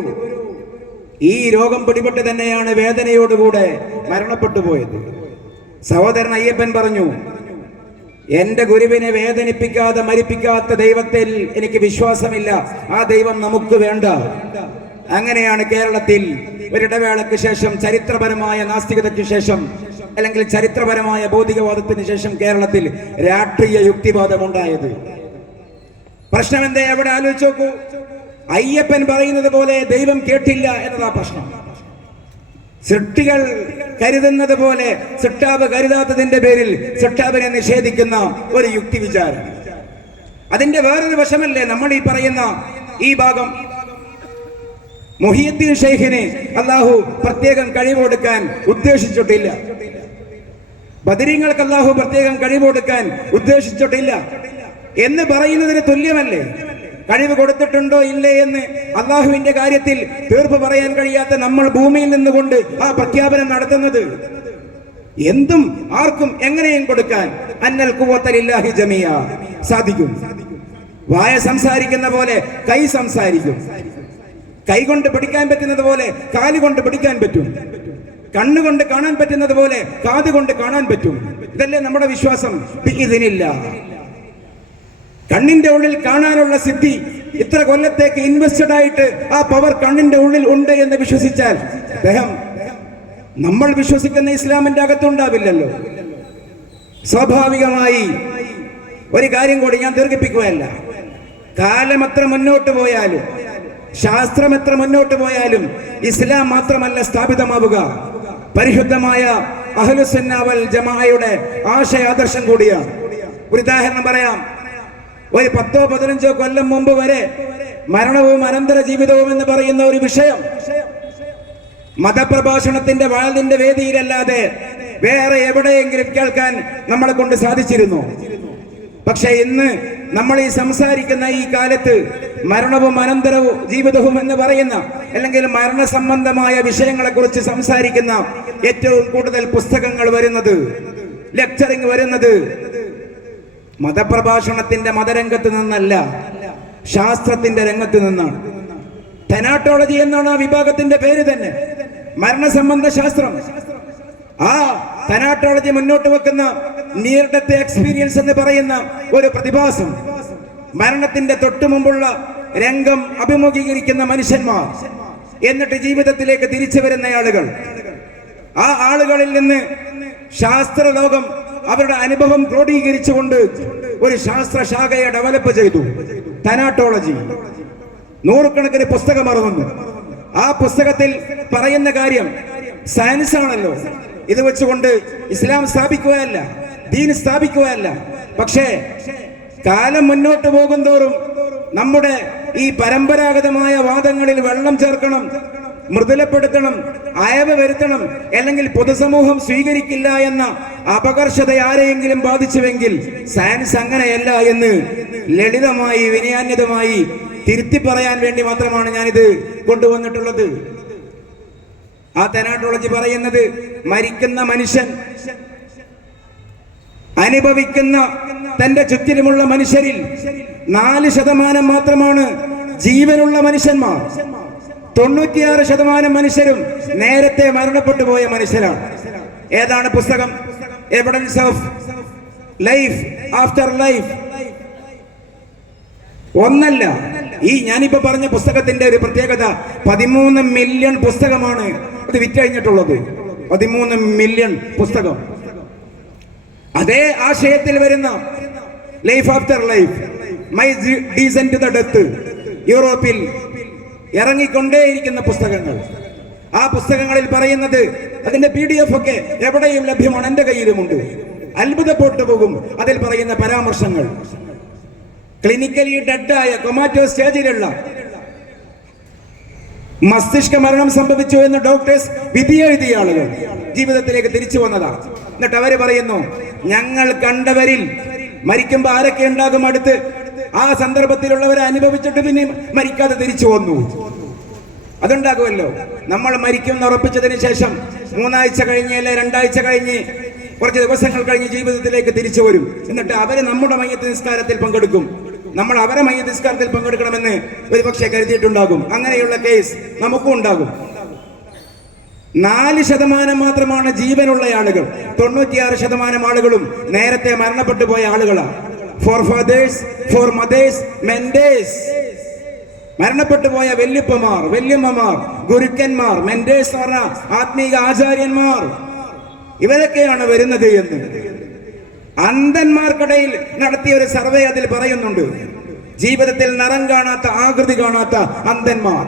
ഈ രോഗം പിടിപെട്ട് തന്നെയാണ് വേദനയോടുകൂടെ മരണപ്പെട്ടു പോയത്. സഹോദരൻ അയ്യപ്പൻ പറഞ്ഞു, എന്റെ ഗുരുവിനെ വേദനിപ്പിക്കാതെ മരിപ്പിക്കാത്ത ദൈവത്തിൽ എനിക്ക് വിശ്വാസമില്ല, ആ ദൈവം നമുക്ക് വേണ്ട. അങ്ങനെയാണ് കേരളത്തിൽ ഒരിടവേളയ്ക്ക് ശേഷം, ചരിത്രപരമായ നാസ്തികതയ്ക്ക് ശേഷം, അല്ലെങ്കിൽ ചരിത്രപരമായ ഭൗതികവാദത്തിന് ശേഷം കേരളത്തിൽ രാഷ്ട്രീയ യുക്തിവാദം ഉണ്ടായത്. പ്രശ്നം എന്തേ? അവിടെ ആലോചിച്ച് നോക്കൂ. അയ്യപ്പൻ പറയുന്നത് പോലെ ദൈവം കേട്ടില്ല എന്നതാ പ്രശ്നം. സൃഷ്ടികൾ കരുതുന്നത് പോലെ സൃഷ്ടാവ് കരുതാത്തതിന്റെ പേരിൽ സൃഷ്ടാവിനെ നിഷേധിക്കുന്ന ഒരു യുക്തി വിചാരം. അതിന്റെ വേറൊരു വശമല്ലേ നമ്മൾ ഈ പറയുന്ന ഈ ഭാഗം. മുഹിയുദ്ദീൻ ഷെയ്ഖിന് അല്ലാഹു പ്രത്യേകം കഴിവ് കൊടുക്കാൻ ഉദ്ദേശിച്ചിട്ടില്ല. ബദരീങ്ങൾക്ക് അല്ലാഹു പ്രത്യേകം കഴിവ് കൊടുക്കാൻ ഉദ്ദേശിച്ചിട്ടില്ല എന്ന് പറയുന്നതിന് തുല്യമല്ലേ കഴിവ് കൊടുത്തിട്ടുണ്ടോ ഇല്ലേ എന്ന് അല്ലാഹുവിന്റെ കാര്യത്തിൽ തീർപ്പ് പറയാൻ കഴിയാത്ത നമ്മൾ ഭൂമിയിൽ നിന്നുകൊണ്ട് ആ പ്രഖ്യാപനം നടത്തുന്നത്? എന്തും ആർക്കും എങ്ങനെയും കൊടുക്കാൻ അന്നൽ ഖുവത ലില്ലാഹി ജമിയ സാധിക്കും. വായ സംസാരിക്കുന്ന പോലെ കൈ സംസാരിക്കും. കൈ കൊണ്ട് പിടിക്കാൻ പറ്റുന്നത് പോലെ കാല് കൊണ്ട് പിടിക്കാൻ പറ്റും. കണ്ണുകൊണ്ട് കാണാൻ പറ്റുന്നത് പോലെ കാത് കൊണ്ട് കാണാൻ പറ്റും. ഇതല്ലേ നമ്മുടെ വിശ്വാസം. ഇതിനില്ല കണ്ണിന്റെ ഉള്ളിൽ കാണാനുള്ള സിദ്ധി ഇത്ര കൊല്ലത്തേക്ക് ഇൻവെസ്റ്റഡ് ആയിട്ട് ആ പവർ കണ്ണിന്റെ ഉള്ളിൽ ഉണ്ട് എന്ന് വിശ്വസിച്ചാൽ അദ്ദേഹം നമ്മൾ വിശ്വസിക്കുന്ന ഇസ്ലാമിന്റെ അകത്തുണ്ടാവില്ലല്ലോ. സ്വാഭാവികമായി ഒരു കാര്യം കൂടി ഞാൻ ദീർഘിപ്പിക്കുകയല്ല. കാലം എത്ര മുന്നോട്ട് പോയാലും, ശാസ്ത്രം എത്ര മുന്നോട്ട് പോയാലും ഇസ്ലാം മാത്രമല്ല സ്ഥാപിതമാവുക, പരിശുദ്ധമായ അഹ്ലുസുന്ന വൽ ജമാഅയുടെ ആശയാദർശം കൂടിയാണ്. ഒരു ഉദാഹരണം പറയാം. ഒരു 10-15 കൊല്ലം മുമ്പ് വരെ മരണവും അനന്തര ജീവിതവും എന്ന് പറയുന്ന ഒരു വിഷയം മതപ്രഭാഷണത്തിന്റെ വാളിന്റെ വേദിയിലല്ലാതെ വേറെ എവിടെയെങ്കിലും കേൾക്കാൻ നമ്മളെ കൊണ്ട് സാധിച്ചിരുന്നു. പക്ഷെ ഇന്ന് നമ്മൾ ഈ സംസാരിക്കുന്ന ഈ കാലത്ത് മരണവും അനന്തരവും ജീവിതവും എന്ന് പറയുന്ന, അല്ലെങ്കിൽ മരണസംബന്ധമായ വിഷയങ്ങളെ കുറിച്ച് സംസാരിക്കുന്ന ഏറ്റവും കൂടുതൽ പുസ്തകങ്ങൾ വരുന്നത്, ലെക്ചറിങ് വരുന്നത് മതപ്രഭാഷണത്തിന്റെ മതരംഗത്ത് നിന്നല്ല, ശാസ്ത്രത്തിന്റെ രംഗത്ത് നിന്നാണ്. തെനാട്ടോളജി എന്നാണ് ആ വിഭാഗത്തിന്റെ പേര് തന്നെ, മരണസംബന്ധ ശാസ്ത്രം. ആ തെനാട്ടോളജി മുന്നോട്ട് വെക്കുന്ന നിയർ ഡെത്ത് എക്സ്പീരിയൻസ് എന്ന് പറയുന്ന ഒരു പ്രതിഭാസം, മരണത്തിന്റെ തൊട്ടു മുമ്പുള്ള രംഗം അഭിമുഖീകരിക്കുന്ന മനുഷ്യന്മാർ, എന്നിട്ട് ജീവിതത്തിലേക്ക് തിരിച്ചു വരുന്ന ആളുകൾ, ആ ആളുകളിൽ നിന്ന് ശാസ്ത്രലോകം അവരുടെ അനുഭവം ക്രോഡീകരിച്ചുകൊണ്ട് ഒരു ശാസ്ത്രശാഖയെ ഡെവലപ്പ് ചെയ്തു, തെനാട്ടോളജി. നൂറുകണക്കിന് പുസ്തകം ഇറങ്ങുന്നു. ആ പുസ്തകത്തിൽ പറയുന്ന കാര്യം സയൻസ് ആണല്ലോ. ഇത് വെച്ചുകൊണ്ട് ഇസ്ലാം സ്ഥാപിക്കുകയല്ല, ദീൻ സ്ഥാപിക്കുകയല്ല. പക്ഷേ കാലം മുന്നോട്ട് പോകുന്തോറും നമ്മുടെ ഈ പരമ്പരാഗതമായ വാദങ്ങളിൽ വെള്ളം ചേർക്കണം, മൃദുലപ്പെടുത്തണം, അയവ് വരുത്തണം, അല്ലെങ്കിൽ പൊതുസമൂഹം സ്വീകരിക്കില്ല എന്ന അപകർഷത ആരെയെങ്കിലും ബാധിച്ചുവെങ്കിൽ സയൻസ് അങ്ങനെയല്ല എന്ന് ലളിതമായി വിനയാന്യതമായി തിരുത്തി പറയാൻ വേണ്ടി മാത്രമാണ് ഞാനിത് കൊണ്ടുവന്നിട്ടുള്ളത്. ആ തെനാട്ടോളജി പറയുന്നത് മരിക്കുന്ന മനുഷ്യൻ അനുഭവിക്കുന്ന തന്റെ ചുറ്റിലുമുള്ള മനുഷ്യരിൽ 4% മാത്രമാണ് ജീവനുള്ള മനുഷ്യന്മാർ. 96% മനുഷ്യരും നേരത്തെ മരണപ്പെട്ടു പോയ മനുഷ്യരാണ്. ഏതാണ് പുസ്തകം? Evidence of life after life. ഒന്നല്ല, ഈ ഞാനിപ്പോ പറഞ്ഞ പുസ്തകത്തിന്റെ ഒരു പ്രത്യേകത, 13 മില്യൺ പുസ്തകമാണ് ഇത് വിറ്റഴിഞ്ഞിട്ടുള്ളത്. 13 മില്യൺ പുസ്തകം. അതേ ആശയത്തിൽ വരുന്ന life after life, my decent the death, യൂറോപ്പിൽ ഇറങ്ങിക്കൊണ്ടേയിരിക്കുന്ന പുസ്തകങ്ങൾ. ആ പുസ്തകങ്ങളിൽ പറയുന്നത്, അതിന്റെ PDF ഒക്കെ എവിടെയും ലഭ്യമാണ്, എന്റെ കയ്യിലുമുണ്ട്. അത്ഭുതപ്പെട്ടു പോകും അതിൽ പറയുന്ന പരാമർശങ്ങൾ. ക്ലിനിക്കലി ഡെഡായ കൊമാറ്റോ സ്റ്റേജിലുള്ള മസ്തിഷ്ക മരണം സംഭവിച്ചു എന്ന് ഡോക്ടേഴ്സ് വിധി എഴുതിയ ആളുകൾ ജീവിതത്തിലേക്ക് തിരിച്ചു വന്നതാണ്. എന്നിട്ട് അവര് പറയുന്നു, ഞങ്ങൾ കണ്ടവരിൽ മരിക്കുമ്പോ ആരൊക്കെ ഉണ്ടാകും അടുത്ത്, ആ സന്ദർഭത്തിലുള്ളവരെ അനുഭവിച്ചിട്ട് പിന്നെ മരിക്കാതെ തിരിച്ചു വന്നു. അതുണ്ടാകുമല്ലോ. നമ്മൾ മരിക്കും എന്ന് ഉറപ്പിച്ചതിന് ശേഷം 3 ആഴ്ച കഴിഞ്ഞ് അല്ലെ 2 ആഴ്ച കഴിഞ്ഞ് കുറച്ച് ദിവസങ്ങൾ കഴിഞ്ഞ് ജീവിതത്തിലേക്ക് തിരിച്ചു വരും. എന്നിട്ട് അവര് നമ്മുടെ മയ്യത്ത് നിസ്കാരത്തിൽ പങ്കെടുക്കും. നമ്മൾ അവരെ മയ്യത്ത് നിസ്കാരത്തിൽ പങ്കെടുക്കണമെന്ന് ഒരുപക്ഷെ കരുതിയിട്ടുണ്ടാകും. അങ്ങനെയുള്ള കേസ് നമുക്കും ഉണ്ടാകും. 4% മാത്രമാണ് ജീവനുള്ള ആളുകൾ. 96% ആളുകളും നേരത്തെ മരണപ്പെട്ടു പോയ ആളുകളാണ്. Forefathers, foremothers, mentors, മരണപ്പെട്ടു പോയ വല്യപ്പമാർ, വല്യമ്മമാർ, ഗുരുക്കന്മാർ, മെന്റേഴ്സ് പറഞ്ഞ ആത്മീക ആചാര്യന്മാർ, ഇവരൊക്കെയാണ് വരുന്നത് എന്ന് അന്ധന്മാർക്കിടയിൽ നടത്തിയ ഒരു സർവേ അതിൽ പറയുന്നുണ്ട്. ജീവിതത്തിൽ നിറം കാണാത്ത, ആകൃതി കാണാത്ത അന്ധന്മാർ.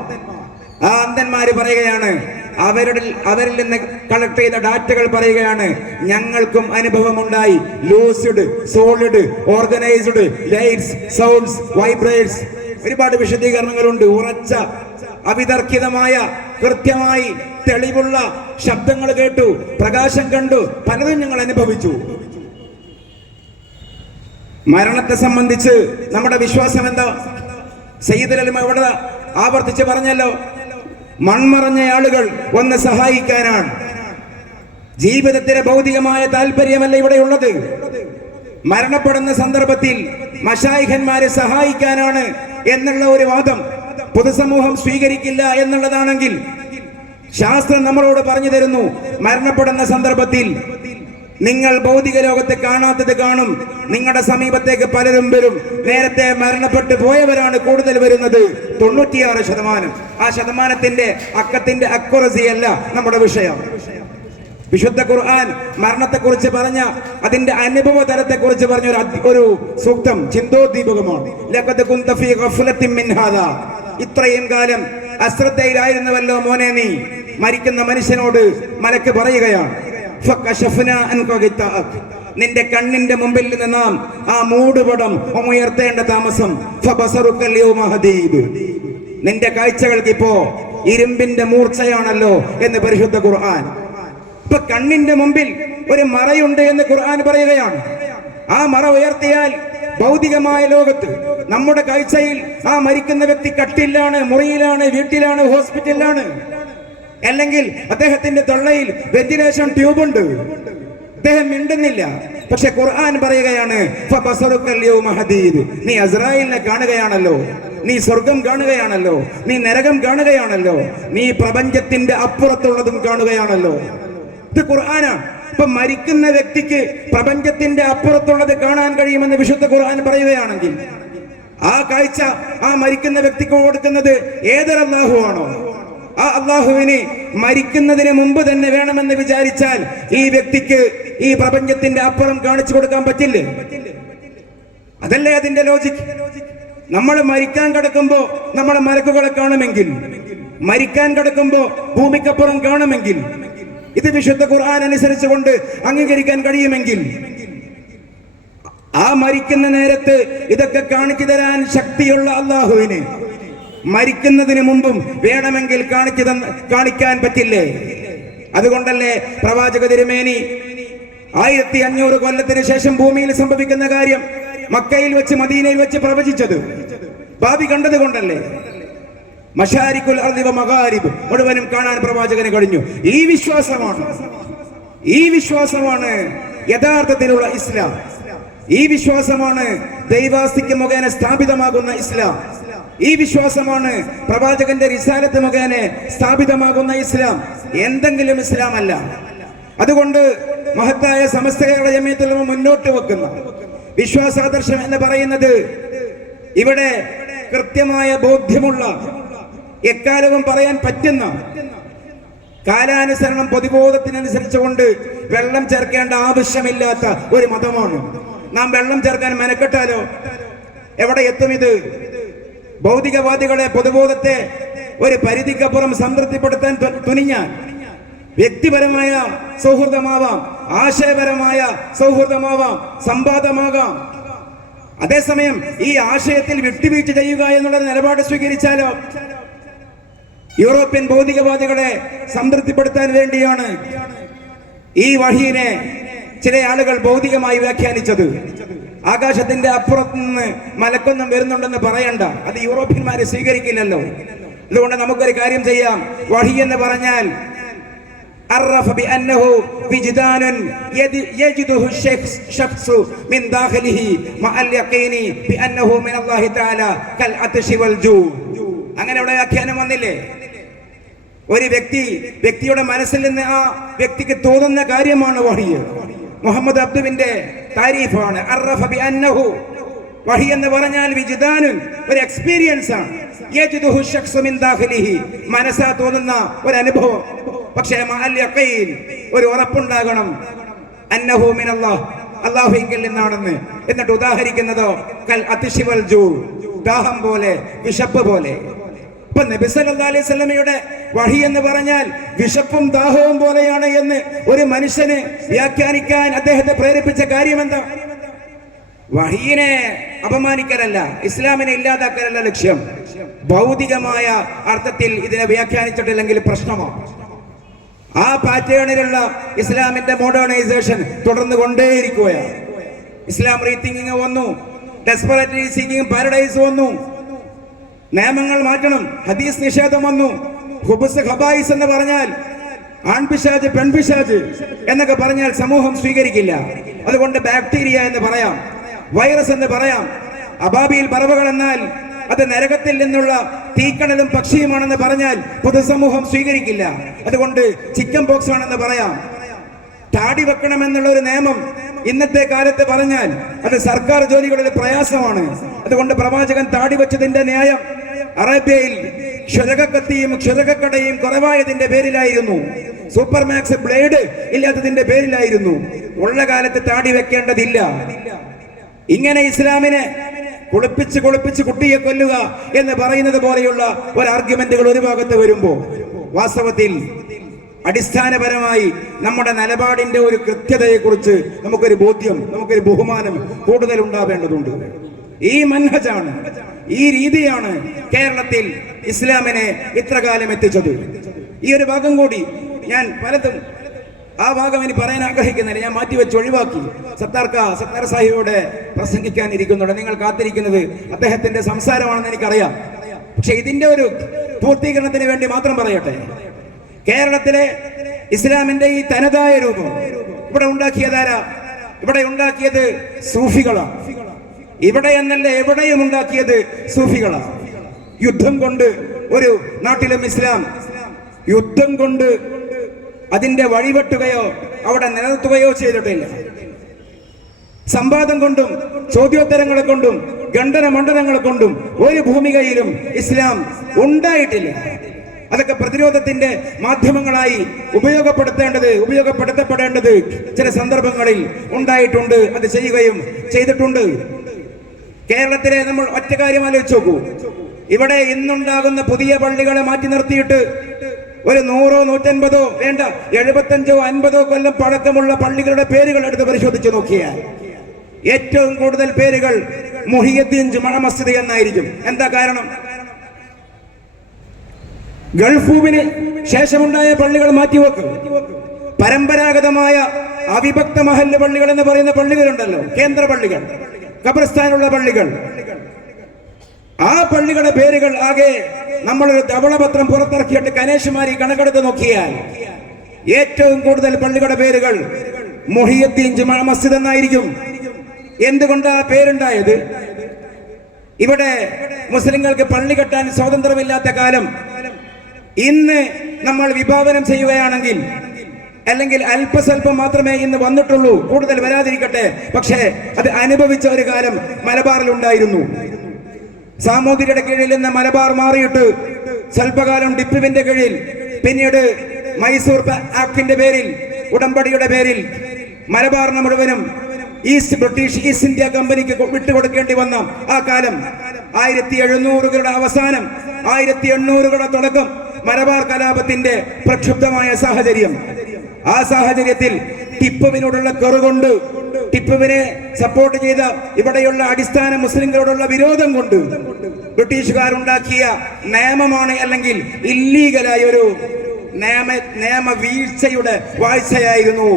ആ അന്ധന്മാര് പറയുകയാണ്, അവരിൽ നിന്ന് കളക്ട് ചെയ്ത ഡാറ്റകൾ പറയുകയാണ്, ഞങ്ങൾക്കും അനുഭവമുണ്ടായി. Lucid, solid, organised, lights, sounds, vibrates, ഒരുപാട് വിശദീകരണങ്ങളുണ്ട്. ഉറച്ച, അവിതർക്കിതമായ, കൃത്യമായി തെളിവുള്ള ശബ്ദങ്ങൾ കേട്ടു, പ്രകാശം കണ്ടു, പലതും ഞങ്ങൾ അനുഭവിച്ചു. മരണത്തെ സംബന്ധിച്ച് നമ്മുടെ വിശ്വാസം എന്താ? സയ്യിദുൽ ഉലമ ഇവിടെ ആവർത്തിച്ച് പറഞ്ഞല്ലോ, മൺമറഞ്ഞ ആളുകൾ ഒന്ന് സഹായിക്കാനാണ്. ജീവിതത്തിലെ ഭൗതികമായ താല്പര്യമല്ല ഇവിടെയുള്ളത്. മരണപ്പെടുന്ന സന്ദർഭത്തിൽ മശായിഖന്മാരെ സഹായിക്കാനാണ് എന്നുള്ള ഒരു വാദം പൊതുസമൂഹം സ്വീകരിക്കില്ല എന്നുള്ളതാണെങ്കിൽ, ശാസ്ത്രം നമ്മളോട് പറഞ്ഞു തരുന്നു, മരണപ്പെടുന്ന സന്ദർഭത്തിൽ നിങ്ങൾ ഭൗതിക ലോകത്തെ കാണാത്തത് കാണും. നിങ്ങളുടെ സമീപത്തേക്ക് പലരും വരും. നേരത്തെ മരണപ്പെട്ടു പോയവരാണ് കൂടുതൽ വരുന്നത്, 96%. ആ ശതമാനത്തിന്റെ അക്കത്തിന്റെ അക്യുറസി അല്ല നമ്മുടെ വിഷയം. വിശുദ്ധ ഖുർആൻ മരണത്തെക്കുറിച്ച് പറഞ്ഞ അതിന്റെ അനുഭവ തലത്തെക്കുറിച്ച് പറഞ്ഞ ഒരു സൂക്തം ചിന്തോദ്ദീപകമാണ്. ലഖദ് കുന്ത ഫീ ഗഫ്ലത്തിൻ മിൻ ഹാദാ, ഇത്രയും കാലം അശ്രദ്ധയിലായിരുന്നുവല്ലോ മോനെ നീ. മരിക്കുന്ന മനുഷ്യനോട് മലക്ക് പറയുകയാണ്, ഫകശഫ്നാ അൻക ഗിതാഅക്, നിന്റെ കണ്ണിന്റെ മുമ്പിൽ നിന്ന് നാം ആ മൂടുപടം ഉയർത്തേണ്ട താമസം. ഫബസറുക യൗമ ഹദീദ്, നിന്റെ കാഴ്ചകൾക്ക് ഇപ്പോ ഇരുമ്പിന്റെ മൂർച്ചയാണല്ലോ എന്ന് പരിശുദ്ധ ഖുർആൻ. ഇപ്പൊ കണ്ണിന്റെ മുമ്പിൽ ഒരു മറയുണ്ട് എന്ന് ഖുർആൻ പറയുകയാണ്. ആ മറ ഉയർത്തിയാൽ ഭൗതികമായ ലോകത്ത് നമ്മുടെ കാഴ്ചയിൽ ആ മരിക്കുന്ന വ്യക്തി കട്ടിലാണ്, മുറിയിലാണ്, വീട്ടിലാണ്, ഹോസ്പിറ്റലിലാണ്, അല്ലെങ്കിൽ അദ്ദേഹത്തിന്റെ തൊള്ളയിൽ വെന്റിലേഷൻ ട്യൂബ് ഉണ്ട്, അദ്ദേഹം മിണ്ടുന്നില്ല. പക്ഷെ ഖുർആൻ പറയുകയാണ്, ഫബസറുക യൗമ ഹദീദ്, നീ അസ്രായേലിനെ കാണുകയാണല്ലോ, നീ സ്വർഗം കാണുകയാണല്ലോ, നീ നരകം കാണുകയാണല്ലോ, നീ പ്രപഞ്ചത്തിന്റെ അപ്പുറത്തുള്ളതും കാണുകയാണല്ലോ. ഇത് ഖുർആനാണ്. ഇപ്പൊ മരിക്കുന്ന വ്യക്തിക്ക് പ്രപഞ്ചത്തിന്റെ അപ്പുറത്തുള്ളത് കാണാൻ കഴിയുമെന്ന് വിശുദ്ധ ഖുർആൻ പറയുകയാണെങ്കിൽ ആ കാഴ്ച ആ മരിക്കുന്ന വ്യക്തിക്ക് കൊടുക്കുന്നത് ഏതൊരു അല്ലാഹു ആണോ, ആ അല്ലാഹുവിന് മരിക്കുന്നതിന് മുമ്പ് തന്നെ വേണമെന്ന് വിചാരിച്ചാൽ ഈ വ്യക്തിക്ക് ഈ പ്രപഞ്ചത്തിന്റെ അപ്പുറം കാണിച്ചു കൊടുക്കാൻ പറ്റില്ലേ? അതല്ലേ അതിന്റെ ലോജിക്. നമ്മൾ മരിക്കാൻ കിടക്കുമ്പോ നമ്മളെ മലക്കുകളെ കാണുമെങ്കിൽ, മരിക്കാൻ കിടക്കുമ്പോ ഭൂമിക്കപ്പുറം കാണുമെങ്കിൽ, ഇത് വിശുദ്ധ ഖുർആൻ അനുസരിച്ചുകൊണ്ട് അംഗീകരിക്കാൻ കഴിയുമെങ്കിൽ, ആ മരിക്കുന്ന നേരത്ത് ഇതൊക്കെ കാണിച്ചു തരാൻ ശക്തിയുള്ള അല്ലാഹുവിന് മരിക്കുന്നതിന് മുമ്പും വേണമെങ്കിൽ കാണിക്കാൻ പറ്റില്ലേ? അതുകൊണ്ടല്ലേ പ്രവാചക തിരുമേനി 1500 കൊല്ലത്തിന് ശേഷം ഭൂമിയിൽ സംഭവിക്കുന്ന കാര്യം മക്കയിൽ വെച്ച് മദീനയിൽ വെച്ച് പ്രവചിച്ചത്? ഭാവി കണ്ടത് കൊണ്ടല്ലേ. മശാരിക്കുൽ അർദി വ മഗാരിബ് മുഴുവനും കാണാൻ പ്രവാചകന് കഴിഞ്ഞു. ഈ വിശ്വാസമാണ് യഥാർത്ഥത്തിലുള്ള ഇസ്ലാം. ഈ വിശ്വാസമാണ് ദൈവാസ്തിക്ക് മുഖേന സ്ഥാപിതമാകുന്ന ഇസ്ലാം. ഈ വിശ്വാസമാണ് പ്രവാചകന്റെ റിസാലത്ത് മുഖേന സ്ഥാപിതമാകുന്ന ഇസ്ലാം. എന്തെങ്കിലും ഇസ്ലാം അല്ല. അതുകൊണ്ട് മഹത്തായ സമസ്ത കേരള ജമിയത്തുൽ ഉലമ മുന്നോട്ട് വെക്കുന്ന വിശ്വാസാദർശം എന്ന് പറയുന്നത് ഇവിടെ കൃത്യമായ ബോധ്യമുള്ള, എക്കാലവും പറയാൻ പറ്റുന്ന, കാലാനുസരണം പൊതുബോധത്തിനനുസരിച്ചുകൊണ്ട് വെള്ളം ചേർക്കേണ്ട ആവശ്യമില്ലാത്ത ഒരു മതമാണ്. നാം വെള്ളം ചേർക്കാൻ മെനക്കെട്ടാലോ എവിടെ എത്തും? ഇത് ഭൗതികവാദികളെ, പൊതുബോധത്തെ ഒരു പരിധിക്കപ്പുറം സംതൃപ്തിപ്പെടുത്താൻ തുനിഞ്ഞാൽ വ്യക്തിപരമായ സൗഹൃദമാവാം, ആശയപരമായ സൗഹൃദമാവാം, സംവാദമാകാം. അതേസമയം ഈ ആശയത്തിൽ വിട്ടുവീഴ്ച ചെയ്യുക എന്നുള്ള നിലപാട് സ്വീകരിച്ചാലോ യൂറോപ്യൻ ഭൗതികവാദികളെ സംതൃപ്തിപ്പെടുത്താൻ വേണ്ടിയാണ് ഈ വഹീനെ ചില ആളുകൾ ഭൗതികമായി വ്യാഖ്യാനിച്ചത്. ആകാശത്തിന്റെ അപ്പുറത്ത് നിന്ന് മലക്കൊന്നും വരുന്നുണ്ടെന്ന് പറയണ്ട, അത് യൂറോപ്യന്മാരെ സ്വീകരിക്കില്ലല്ലോ. അതുകൊണ്ട് നമുക്കൊരു കാര്യം ചെയ്യാം. വഹി എന്ന് പറഞ്ഞാൽ عرف بأنه وجدان يجده الشخص من داخله مع اليقين بأنه من الله تعالى كالعطش والجوع. അങ്ങനെ ഇവിടെ വ്യാഖ്യാനം വന്നില്ലേ? ഒരു വ്യക്തിയുടെ മനസ്സിൽ നിന്ന് ആ വ്യക്തിക്ക് തോന്നുന്ന കാര്യമാണ് വഹി. മുഹമ്മദ് അബ്ദുവിന്റെ താരീഫാണ് അറഫ ബിഅന്നഹു. വഹി എന്ന് പറഞ്ഞാൽ വിജ്ദാനുൻ, ഒരു എക്സ്പീരിയൻസ് ആണ്. യജ്ദുഹു ശഖ്സു മിൻ ദാഖിലിഹി, മനസ്സാ തോന്നുന്ന ഒരു അനുഭവം. പക്ഷേ മഅൽ യഖീൻ, ഒരു ഉറപ്പുണ്ടാകണം. അന്നഹു മിനല്ലാഹ്, അല്ലാഹുവിങ്കിൽ നിന്നാണെന്ന്. എന്നിട്ട് ഉദാഹരിക്കുന്നതോ കൽ അതിശി വൽ ജൂ, ദാഹം പോലെ, വിശപ്പ് പോലെ. ഇപ്പൊ നബി സല്ലല്ലാഹു അലൈഹി വസല്ലമയുടെ വഹി എന്ന് പറഞ്ഞാൽ വിശപ്പും ദാഹവും പോലെയാണ് എന്ന് ഒരു മനുഷ്യന് വ്യാഖ്യാനിക്കാൻ അദ്ദേഹത്തെ പ്രേരിപ്പിച്ച കാര്യം എന്താ? വഹീനെ അപമാനിക്കലല്ല, ഇസ്ലാമിനെ ഇല്ലാതാക്കലല്ല ലക്ഷ്യം. ഭൗതികമായ അർത്ഥത്തിൽ ഇതിനെ വ്യാഖ്യാനിച്ചിട്ടില്ലെങ്കിൽ പ്രശ്നമാണ്. ആ പാറ്റേണിലുള്ള ഇസ്ലാമിന്റെ മോഡേണൈസേഷൻ തുടർന്നു കൊണ്ടേയിരിക്കുകയാണ്. ഇസ്ലാം റീതിങ്കിങ് വന്നു, ഡെസ്പറേറ്റ്ലി സീക്കിങ് പാരഡൈസ് വന്നു, നിയമങ്ങൾ മാറ്റണം, ഹദീസ് നിഷേധം വന്നു. ഹുബ്സ് ഖബായിസ് എന്ന് പറഞ്ഞാൽ ആൺപിശാജ് പെൺപിശാജ് എന്നൊക്കെ പറഞ്ഞാൽ സമൂഹം സ്വീകരിക്കില്ല. അതുകൊണ്ട് ബാക്ടീരിയ എന്ന് പറയാം, വൈറസ് എന്ന് പറയാം. അബാബിയിൽ പറവകൾ എന്നാൽ അത് നരകത്തിൽ നിന്നുള്ള തീക്കണലും പക്ഷിയുമാണെന്ന് പറഞ്ഞാൽ പൊതുസമൂഹം സ്വീകരിക്കില്ല. അതുകൊണ്ട് ചിക്കൻ പോക്സ് ആണെന്ന് പറയാം. താടി വെക്കണമെന്നുള്ള ഒരു നിയമം ഇന്നത്തെ കാലത്ത് പറഞ്ഞാൽ അത് സർക്കാർ ജോലികളിൽ പ്രയാസമാണ്. അതുകൊണ്ട് പ്രവാചകൻ താടി വെച്ചതിന്റെ ന്യായം അറേബ്യയിൽ ക്ഷുരകക്കത്തിയും ക്ഷുരകക്കടയും കുറവായതിന്റെ പേരിലായിരുന്നു. സൂപ്പർ മാക്സ് ബ്ലേഡ് ഇല്ലാത്തതിന്റെ പേരിലായിരുന്നു. ഉള്ള കാലത്ത് താടി വെക്കേണ്ടതില്ല. ഇങ്ങനെ ഇസ്ലാമിനെ കുളിപ്പിച്ച് കുട്ടിയെ കൊല്ലുക എന്ന് പറയുന്നത് പോലെയുള്ള ഒരു ആർഗ്യുമെന്റുകൾ ഒരു ഭാഗത്ത് വരുമ്പോ വാസ്തവത്തിൽ അടിസ്ഥാനപരമായി നമ്മുടെ നിലപാടിന്റെ ഒരു കൃത്യതയെക്കുറിച്ച് നമുക്കൊരു ബോധ്യം, നമുക്കൊരു ബഹുമാനം കൂടുതൽ ഉണ്ടാവേണ്ടതുണ്ട്. ഈ മൻഹജാണ്, ഈ രീതിയാണ് കേരളത്തിൽ ഇസ്ലാമിനെ ഇത്ര കാലം എത്തിച്ചത്. ഈ ഒരു ഭാഗം കൂടി ഞാൻ പലതും ആ ഭാഗം ഇനി പറയാൻ ആഗ്രഹിക്കുന്നില്ല, ഞാൻ മാറ്റിവെച്ച് ഒഴിവാക്കി. സത്താർ സാഹിബോടെ പ്രസംഗിക്കാൻ ഇരിക്കുന്നുണ്ട്. നിങ്ങൾ കാത്തിരിക്കുന്നത് അദ്ദേഹത്തിന്റെ സംസാരമാണെന്ന് എനിക്കറിയാം. പക്ഷെ ഇതിന്റെ ഒരു പൂർത്തീകരണത്തിന് വേണ്ടി മാത്രം പറയട്ടെ. കേരളത്തിലെ ഇസ്ലാമിന്റെ ഈ തനതായ രൂപം ഇവിടെ ഉണ്ടാക്കിയതാരാ? ഇവിടെ ഉണ്ടാക്കിയത് സൂഫികളാണ്. ഇവിടെ എന്നല്ല, എവിടെയും ഉണ്ടാക്കിയത് സൂഫികളാണ്. യുദ്ധം കൊണ്ട് ഒരു നാട്ടിലും ഇസ്ലാം യുദ്ധം കൊണ്ട് അതിന്റെ വഴിവെട്ടുകയോ അവിടെ നിലനിർത്തുകയോ ചെയ്തിട്ടില്ല. സംവാദം കൊണ്ടും ചോദ്യോത്തരങ്ങളെ കൊണ്ടും ഖണ്ഡന മണ്ഡലങ്ങളെ കൊണ്ടും ഒരു ഭൂമികയിലും ഇസ്ലാം ഉണ്ടായിട്ടില്ല. അതൊക്കെ പ്രതിരോധത്തിന്റെ മാധ്യമങ്ങളായി ഉപയോഗപ്പെടുത്തപ്പെടേണ്ടത് ചില സന്ദർഭങ്ങളിൽ ഉണ്ടായിട്ടുണ്ട്. അത് ചെയ്യുകയും ചെയ്തിട്ടുണ്ട്. കേരളത്തിലെ നമ്മൾ ഒറ്റ കാര്യം ആലോചിച്ച് നോക്കൂ. ഇവിടെ ഇന്നുണ്ടാകുന്ന പുതിയ പള്ളികളെ മാറ്റി നിർത്തിയിട്ട് ഒരു 100, 150 വേണ്ട 75, 50 കൊല്ലം പഴക്കമുള്ള പള്ളികളുടെ പേരുകൾ എടുത്ത് പരിശോധിച്ച് നോക്കിയാൽ ഏറ്റവും കൂടുതൽ പേരുകൾ മുഹിയുദ്ദീൻ ജുമാ മസ്ജിദ് എന്നായിരിക്കും. എന്താ കാരണം? ഗൾഫൂവിന് ശേഷമുണ്ടായ പള്ളികൾ മാറ്റിവെക്കും. പരമ്പരാഗതമായ അവിഭക്ത മഹല്ല് പള്ളികൾ എന്ന് പറയുന്ന പള്ളികളുണ്ടല്ലോ, കേന്ദ്ര പള്ളികൾ, ഖബർസ്ഥാനുള്ള പള്ളികൾ, ആ പള്ളികളുടെ പേരുകൾ ആകെ നമ്മളൊരു ധവളപത്രം പുറത്തിറക്കിയിട്ട് കനേഷുമാരി കണക്കെടുത്ത് നോക്കിയാൽ ഏറ്റവും കൂടുതൽ പള്ളികളുടെ പേരുകൾ മുഹിയുദ്ദീൻ ജുമാ മസ്ജിദ് എന്നായിരിക്കും. എന്തുകൊണ്ടാ പേരുണ്ടായത്? ഇവിടെ മുസ്ലിങ്ങൾക്ക് പള്ളി കെട്ടാൻ സ്വാതന്ത്ര്യമില്ലാത്ത കാലം ഇന്ന് നമ്മൾ വിഭാവനം ചെയ്യുകയാണെങ്കിൽ, അല്ലെങ്കിൽ അല്പസ്വല്പം മാത്രമേ ഇന്ന് വന്നിട്ടുള്ളൂ, കൂടുതൽ വരാതിരിക്കട്ടെ, പക്ഷേ അത് അനുഭവിച്ച ഒരു കാലം മലബാറിൽ ഉണ്ടായിരുന്നു. സാമൂതിരിയുടെ കീഴിൽ നിന്ന് മലബാർ മാറിയിട്ട് സ്വല്പകാലം ടിപ്പുവിന്റെ കീഴിൽ, പിന്നീട് മൈസൂർ ആക്ടിന്റെ പേരിൽ, ഉടമ്പടിയുടെ പേരിൽ മലബാറിന് മുഴുവനും ബ്രിട്ടീഷ് ഈസ്റ്റ് ഇന്ത്യ കമ്പനിക്ക് വിട്ടുകൊടുക്കേണ്ടി വന്ന ആ കാലം 1700കളുടെ അവസാനം, 1800കളുടെ തുടക്കം, മലബാർ കലാപത്തിന്റെ പ്രക്ഷുബ്ധമായ സാഹചര്യം. ആ സാഹചര്യത്തിൽ ടിപ്പുവിനോടുള്ള കെറുകൊണ്ട്, ടിപ്പുവിനെ സപ്പോർട്ട് ചെയ്ത ഇവിടെയുള്ള അടിസ്ഥാന മുസ്ലിങ്ങളോടുള്ള വിരോധം കൊണ്ട് ബ്രിട്ടീഷുകാരുണ്ടാക്കിയ നിയമമാണ്, അല്ലെങ്കിൽ ഇല്ലീഗലായ ഒരു നിയമവീഴ്ചയുടെ വാഴ്ചയായിരുന്നു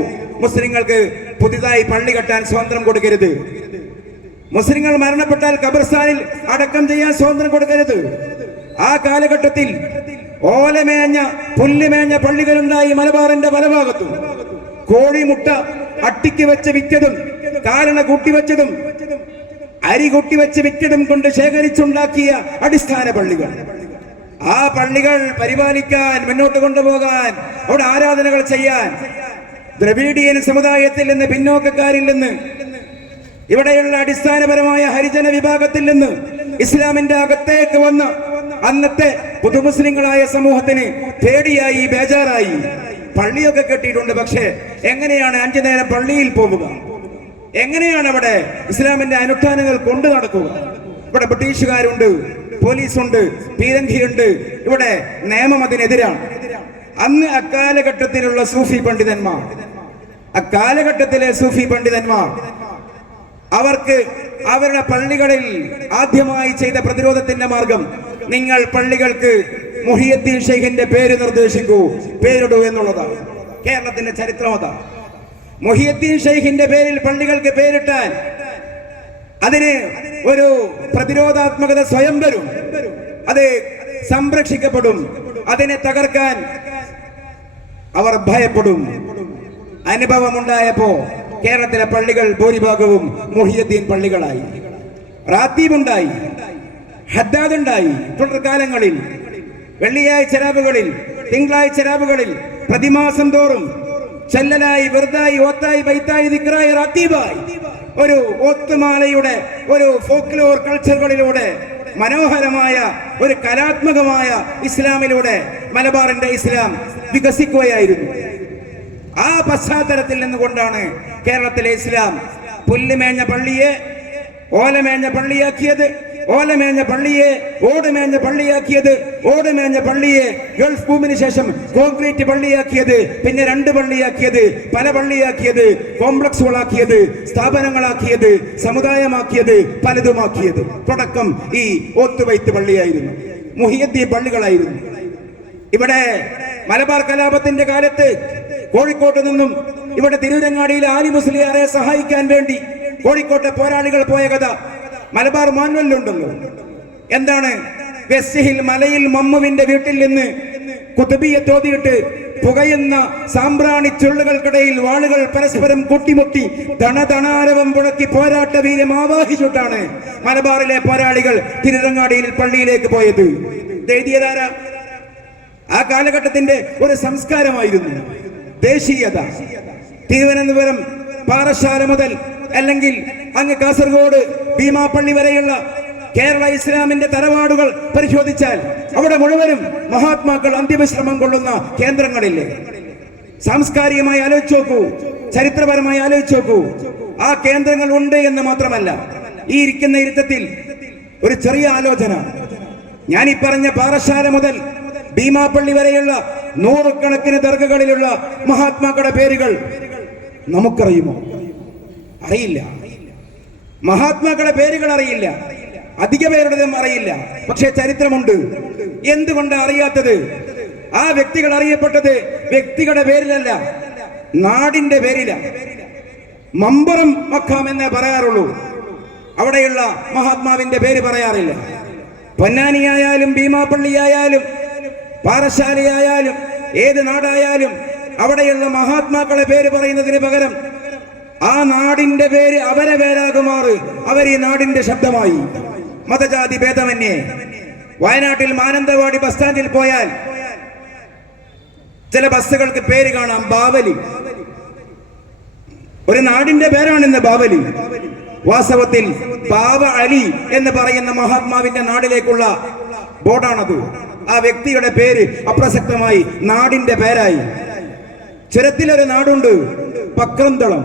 മുസ്ലിങ്ങൾക്ക് പുതിയതായി പള്ളി കെട്ടാൻ സ്വാതന്ത്ര്യം കൊടുക്കരുത്. മുസ്ലിങ്ങൾ മരണപ്പെട്ടാൽ ഖബർസ്ഥാനിൽ അടക്കം ചെയ്യാൻ സ്വാതന്ത്ര്യം കൊടുക്കരുത്. ആ കാലഘട്ടത്തിൽ ഓലമേഞ്ഞ പുല്ലുമേഞ്ഞ പള്ളികളുണ്ടായി മലബാറിന്റെ പല ഭാഗത്തും. കോഴിമുട്ട അട്ടിക്ക് വെച്ച് വിറ്റതും കാരണ കൂട്ടിവെച്ചതും അരി കൂട്ടിവെച്ച് വിറ്റതും കൊണ്ട് ശേഖരിച്ചുണ്ടാക്കിയ അടിസ്ഥാന പള്ളികൾ. ആ പള്ളികൾ പരിപാലിക്കാൻ, മുന്നോട്ട് കൊണ്ടുപോകാൻ, അവിടെ ആരാധനകൾ ചെയ്യാൻ ദ്രവീഡിയൻ സമുദായത്തിൽ നിന്ന്, പിന്നോക്കക്കാരിൽ നിന്ന്, ഇവിടെയുള്ള അടിസ്ഥാനപരമായ ഹരിജന വിഭാഗത്തിൽ നിന്ന് ഇസ്ലാമിന്റെ അകത്തേക്ക് വന്ന് അന്നത്തെ പുതുമുസ്ലിങ്ങളായ സമൂഹത്തിന് പേടിയായി, ബേജാറായി. പള്ളിയൊക്കെ കെട്ടിയിട്ടുണ്ട്, പക്ഷേ എങ്ങനെയാണ് 5 നേരം പള്ളിയിൽ പോവുക? എങ്ങനെയാണ് അവിടെ ഇസ്ലാമിന്റെ അനുഷ്ഠാനങ്ങൾ കൊണ്ടു നടക്കുക? ഇവിടെ ബ്രിട്ടീഷുകാരുണ്ട്, പോലീസുണ്ട്, പീരങ്കിയുണ്ട്, ഇവിടെ നിയമം അതിനെതിരാണ്. അന്ന് അക്കാലഘട്ടത്തിലുള്ള സൂഫി പണ്ഡിതന്മാർ, അക്കാലഘട്ടത്തിലെ സൂഫി പണ്ഡിതന്മാർ അവർക്ക് അവരുടെ പള്ളികളിൽ ആദ്യമായി ചെയ്ത പ്രതിരോധത്തിന്റെ മാർഗം, നിങ്ങൾ പള്ളികൾക്ക് മുഹിയുദ്ദീൻ ഷെയ്ഖിന്റെ പേര് നിർദ്ദേശിക്കൂ, പേരിടൂ എന്നുള്ളതാണ്. കേരളത്തിന്റെ ചരിത്രം അതാണ്. മുഹിയുദ്ദീൻ ഷെയ്ഖിന്റെ പേരിൽ പള്ളികൾക്ക് പേരിട്ടാൽ അതിന് ഒരു പ്രതിരോധാത്മകത സ്വയം വരും, അത് സംരക്ഷിക്കപ്പെടും. അതിനെ തകർക്കാൻ അവർ ഭയപ്പെടും. അനുഭവമുണ്ടായപ്പോ കേരളത്തിലെ പള്ളികൾ ഭൂരിഭാഗവും മുഹിയുദ്ദീൻ പള്ളികളായി. റാത്തീബുണ്ടായി, ഹദ്ദാദ് ഉണ്ടായി. തുടർകാലങ്ങളിൽ വെള്ളിയാഴ്ച രാവുകളിൽ, തിങ്കളാഴ്ച രാവുകളിൽ, പ്രതിമാസം തോറും ചെല്ലലായി, വെറുതായി, ഓത്തായി, ബൈത്തായി, ദിക്റായി, റാത്തീബായി ഒരു ഓത്തുമാലയുടെ ഒരു ഫോക്ലോർ കൾച്ചറുകളിലൂടെ മനോഹരമായ ഒരു കലാത്മകമായ ഇസ്ലാമിലൂടെ മലബാറിന്റെ ഇസ്ലാം വികസിക്കുകയായിരുന്നു. ആ പശ്ചാത്തലത്തിൽ നിന്നുകൊണ്ടാണ് കേരളത്തിലെ ഇസ്ലാം പുല്ലുമേഞ്ഞ പള്ളിയെ ഓലമേഞ്ഞ പള്ളിയാക്കിയത്, ഓലമേഞ്ഞ പള്ളിയെ ഓടുമേഞ്ഞ പള്ളിയാക്കിയത്, ഓടുമേഞ്ഞ പള്ളിയെ ഗൾഫ് ഭൂമിന് ശേഷം കോൺക്രീറ്റ് പള്ളിയാക്കിയത്, പിന്നെ 2 പള്ളിയാക്കിയത്, പല പള്ളിയാക്കിയത്, കോംപ്ലക്സുകളാക്കിയത്, സ്ഥാപനങ്ങളാക്കിയത്, സമുദായമാക്കിയത്, പലതുമാക്കിയത്. തുടക്കം ഈ ഓത്തുവൈത്ത് പള്ളിയായിരുന്നു, മുഹിയുദ്ദീൻ പള്ളികളായിരുന്നു. ഇവിടെ മലബാർ കലാപത്തിന്റെ കാലത്ത് കോഴിക്കോട്ട് നിന്നും ഇവിടെ തിരൂരങ്ങാടിയിൽ ആലി മുസ്ലിയാരെ സഹായിക്കാൻ വേണ്ടി കോഴിക്കോട്ടെ പോരാളികൾ പോയ കഥ മലബാർ മാനുവലിലുണ്ടല്ലോ. എന്താണ്? വെസ്റ്റ് ഹിൽ മലയിൽ മമ്മുവിന്റെ വീട്ടിൽ നിന്ന് കുതുബിയെ തോതിയിട്ട് പുകയുന്ന സാമ്പ്രാണി ചുള്ളുകൾക്കിടയിൽ വാളുകൾ പരസ്പരം കൂട്ടിമുട്ടി ധണധണാരവം പുഴക്കി പോരാട്ട വീര്യം ആവാഹിച്ചിട്ടാണ് മലബാറിലെ പോരാളികൾ തിരുരങ്ങാടിയിൽ പള്ളിയിലേക്ക് പോയത്. എഴുതിയതാര? ആ കാലഘട്ടത്തിന്റെ ഒരു സംസ്കാരമായിരുന്നു ദേശീയത. തിരുവനന്തപുരം പാറശാല മുതൽ അല്ലെങ്കിൽ അങ്ങ് കാസർഗോഡ് ഭീമാപ്പള്ളി വരെയുള്ള കേരള ഇസ്ലാമിന്റെ തറവാടുകൾ പരിശോധിച്ചാൽ അവിടെ മുഴുവനും മഹാത്മാക്കൾ അന്ത്യവിശ്രമം കൊള്ളുന്ന കേന്ദ്രങ്ങളില്ലേ? സാംസ്കാരികമായി ആലോചിച്ച് നോക്കൂ, ചരിത്രപരമായി ആലോചിച്ച് നോക്കൂ. ആ കേന്ദ്രങ്ങൾ ഉണ്ട് എന്ന് മാത്രമല്ല, ഈ ഇരിക്കുന്ന ഇരുത്തത്തിൽ ഒരു ചെറിയ ആലോചന. ഞാൻ ഈ പറഞ്ഞ പാറശാല മുതൽ ഭീമാപ്പള്ളി വരെയുള്ള 100 കണക്കിന് ദർഗകളിലുള്ള മഹാത്മാക്കളുടെ പേരുകൾ നമുക്കറിയുമോ? അറിയില്ല. മഹാത്മാക്കളുടെ പേരുകൾ അറിയില്ല, അധിക പേരുടേതും അറിയില്ല. പക്ഷേ ചരിത്രമുണ്ട്. എന്തുകൊണ്ടാണ് അറിയാത്തത്? ആ വ്യക്തികൾ അറിയപ്പെട്ടത് വ്യക്തികളുടെ പേരിലല്ല, നാടിന്റെ പേരിലാണ്. മമ്പുറം മക്കാം എന്നേ പറയാറുള്ളൂ, അവിടെയുള്ള മഹാത്മാവിന്റെ പേര് പറയാറില്ല. പൊന്നാനിയായാലും ഭീമാപ്പള്ളിയായാലും പാറശാലയായാലും ഏത് നാടായാലും അവിടെയുള്ള മഹാത്മാക്കളെ പേര് പറയുന്നതിന് പകരം ആ നാടിന്റെ പേര് അവരെ പേരാകുമാറ് അവർ ഈ നാടിന്റെ ശബ്ദമായി. മതജാതി ഭേദമന്യേ വയനാട്ടിൽ മാനന്തവാടി ബസ് സ്റ്റാൻഡിൽ പോയാൽ ചില ബസ്സുകൾക്ക് പേര് കാണാം ബാവലി. ഒരു നാടിന്റെ പേരാണിന്ന് ബാവലി. വാസ്തവത്തിൽ ബാവ അലി എന്ന് പറയുന്ന മഹാത്മാവിന്റെ നാടിലേക്കുള്ള ബോർഡാണത്. ആ വ്യക്തിയുടെ പേര് അപ്രസക്തമായി നാടിന്റെ പേരായി. ചുരത്തിലൊരു നാടുണ്ട്, പക്രന്തളം.